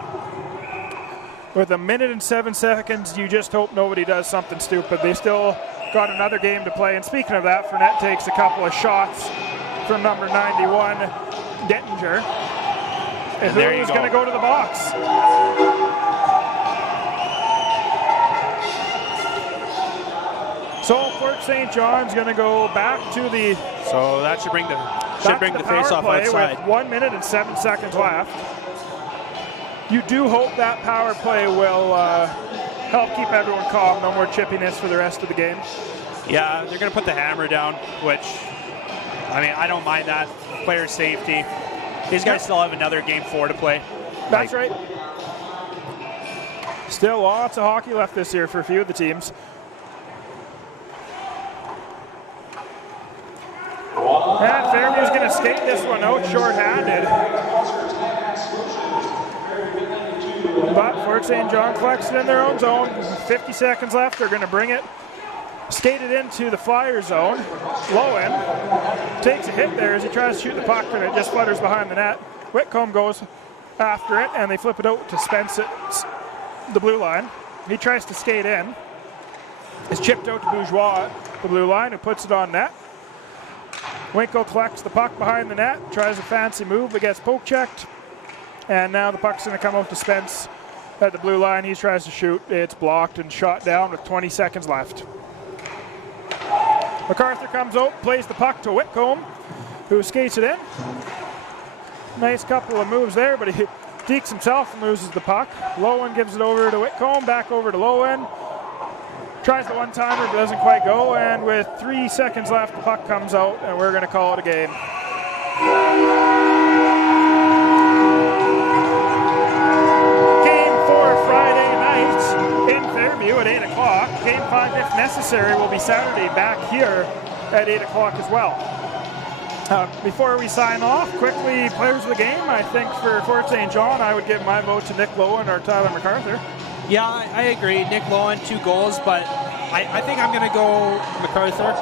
With a minute and 7 seconds, you just hope nobody does something stupid. They still got another game to play. And speaking of that, Fournette takes a couple of shots from number 91, Dettinger. And who's going to go to the box? So Fort St. John's going to go back to the So that should bring the power face-off play outside. with 1 minute and 7 seconds left. You do hope that power play will help keep everyone calm. No more chippiness for the rest of the game. Yeah, they're going to put the hammer down, which, I mean, I don't mind that. Player safety. These guys still have another game 4 to play. That's right. Still lots of hockey left this year for a few of the teams. And Fairview's going to skate this one out short-handed. But Fort St. John collects it in their own zone. 50 seconds left. They're going to bring it. Skate it into the Flyer zone. Lowen takes a hit there as he tries to shoot the puck, and it just flutters behind the net. Whitcomb goes after it, and they flip it out to Spence at the blue line. He tries to skate in. It's chipped out to Bourgeois at the blue line, who puts it on net. Winkle collects the puck behind the net, tries a fancy move, but gets poke checked. And now the puck's going to come out to Spence at the blue line. He tries to shoot. It's blocked and shot down with 20 seconds left. MacArthur comes out, plays the puck to Whitcomb, who skates it in. Nice couple of moves there, but he dekes himself and loses the puck. Lowen gives it over to Whitcomb, back over to Lowen. Tries the one-timer, but doesn't quite go. And with 3 seconds left, the puck comes out, and we're going to call it a game. Game 4 Friday night in Fairview at 8 o'clock. Game 5, if necessary, will be Saturday back here at 8 o'clock as well. Before we sign off, quickly, players of the game. I think for Fort St. John, I would give my vote to Nick Lowen or Tyler MacArthur. Yeah, I agree. Nick Lowen, 2 goals, but I think I'm going to go MacArthur.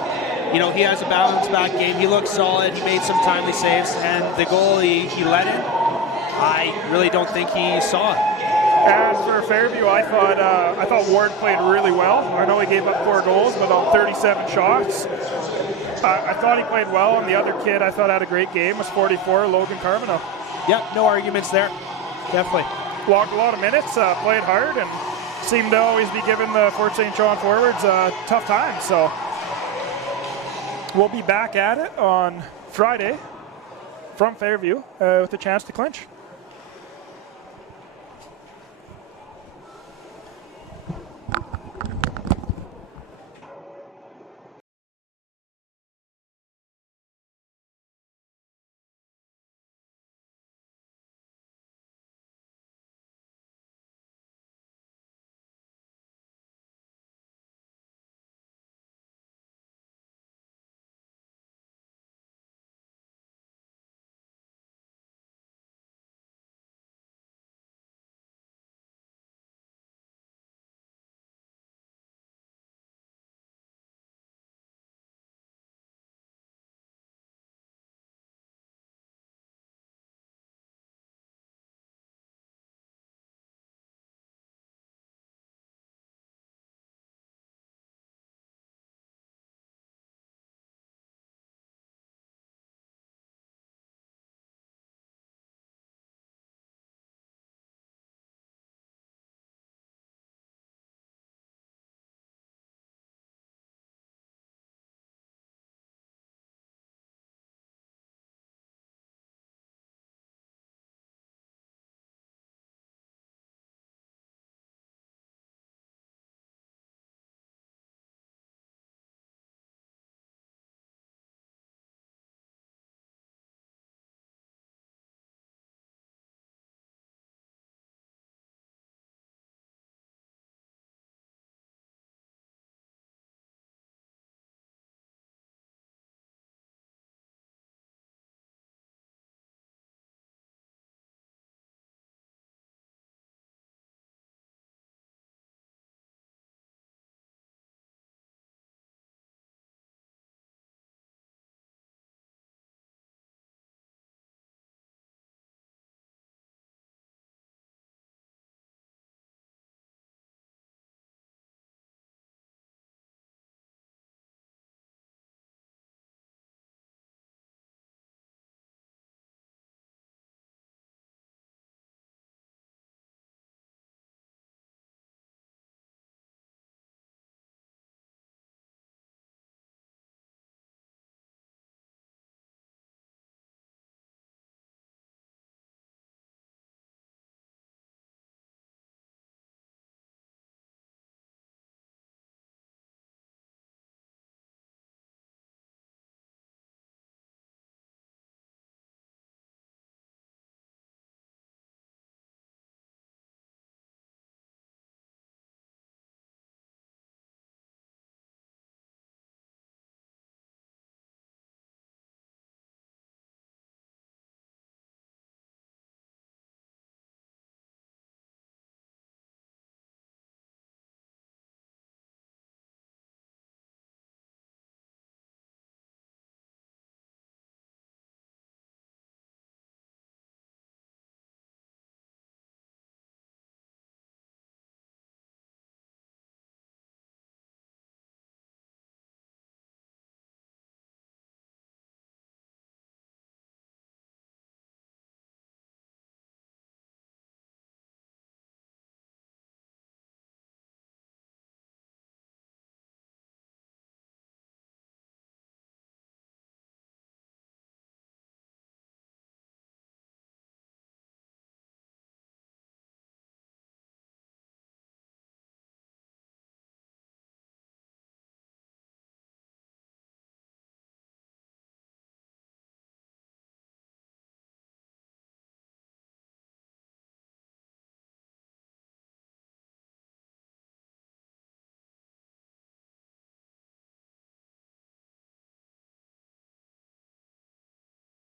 You know, he has a bounce-back game. He looks solid. He made some timely saves, and the goal he let in, I really don't think he saw it. And for Fairview, I thought Ward played really well. I know he gave up 4 goals, but on 37 shots. I thought he played well, and the other kid I thought had a great game was 44, Logan Carbonell. Yep, no arguments there. Definitely. Logged a lot of minutes, played hard, and seemed to always be giving the Fort St. John forwards a tough time. So we'll be back at it on Friday from Fairview with a chance to clinch.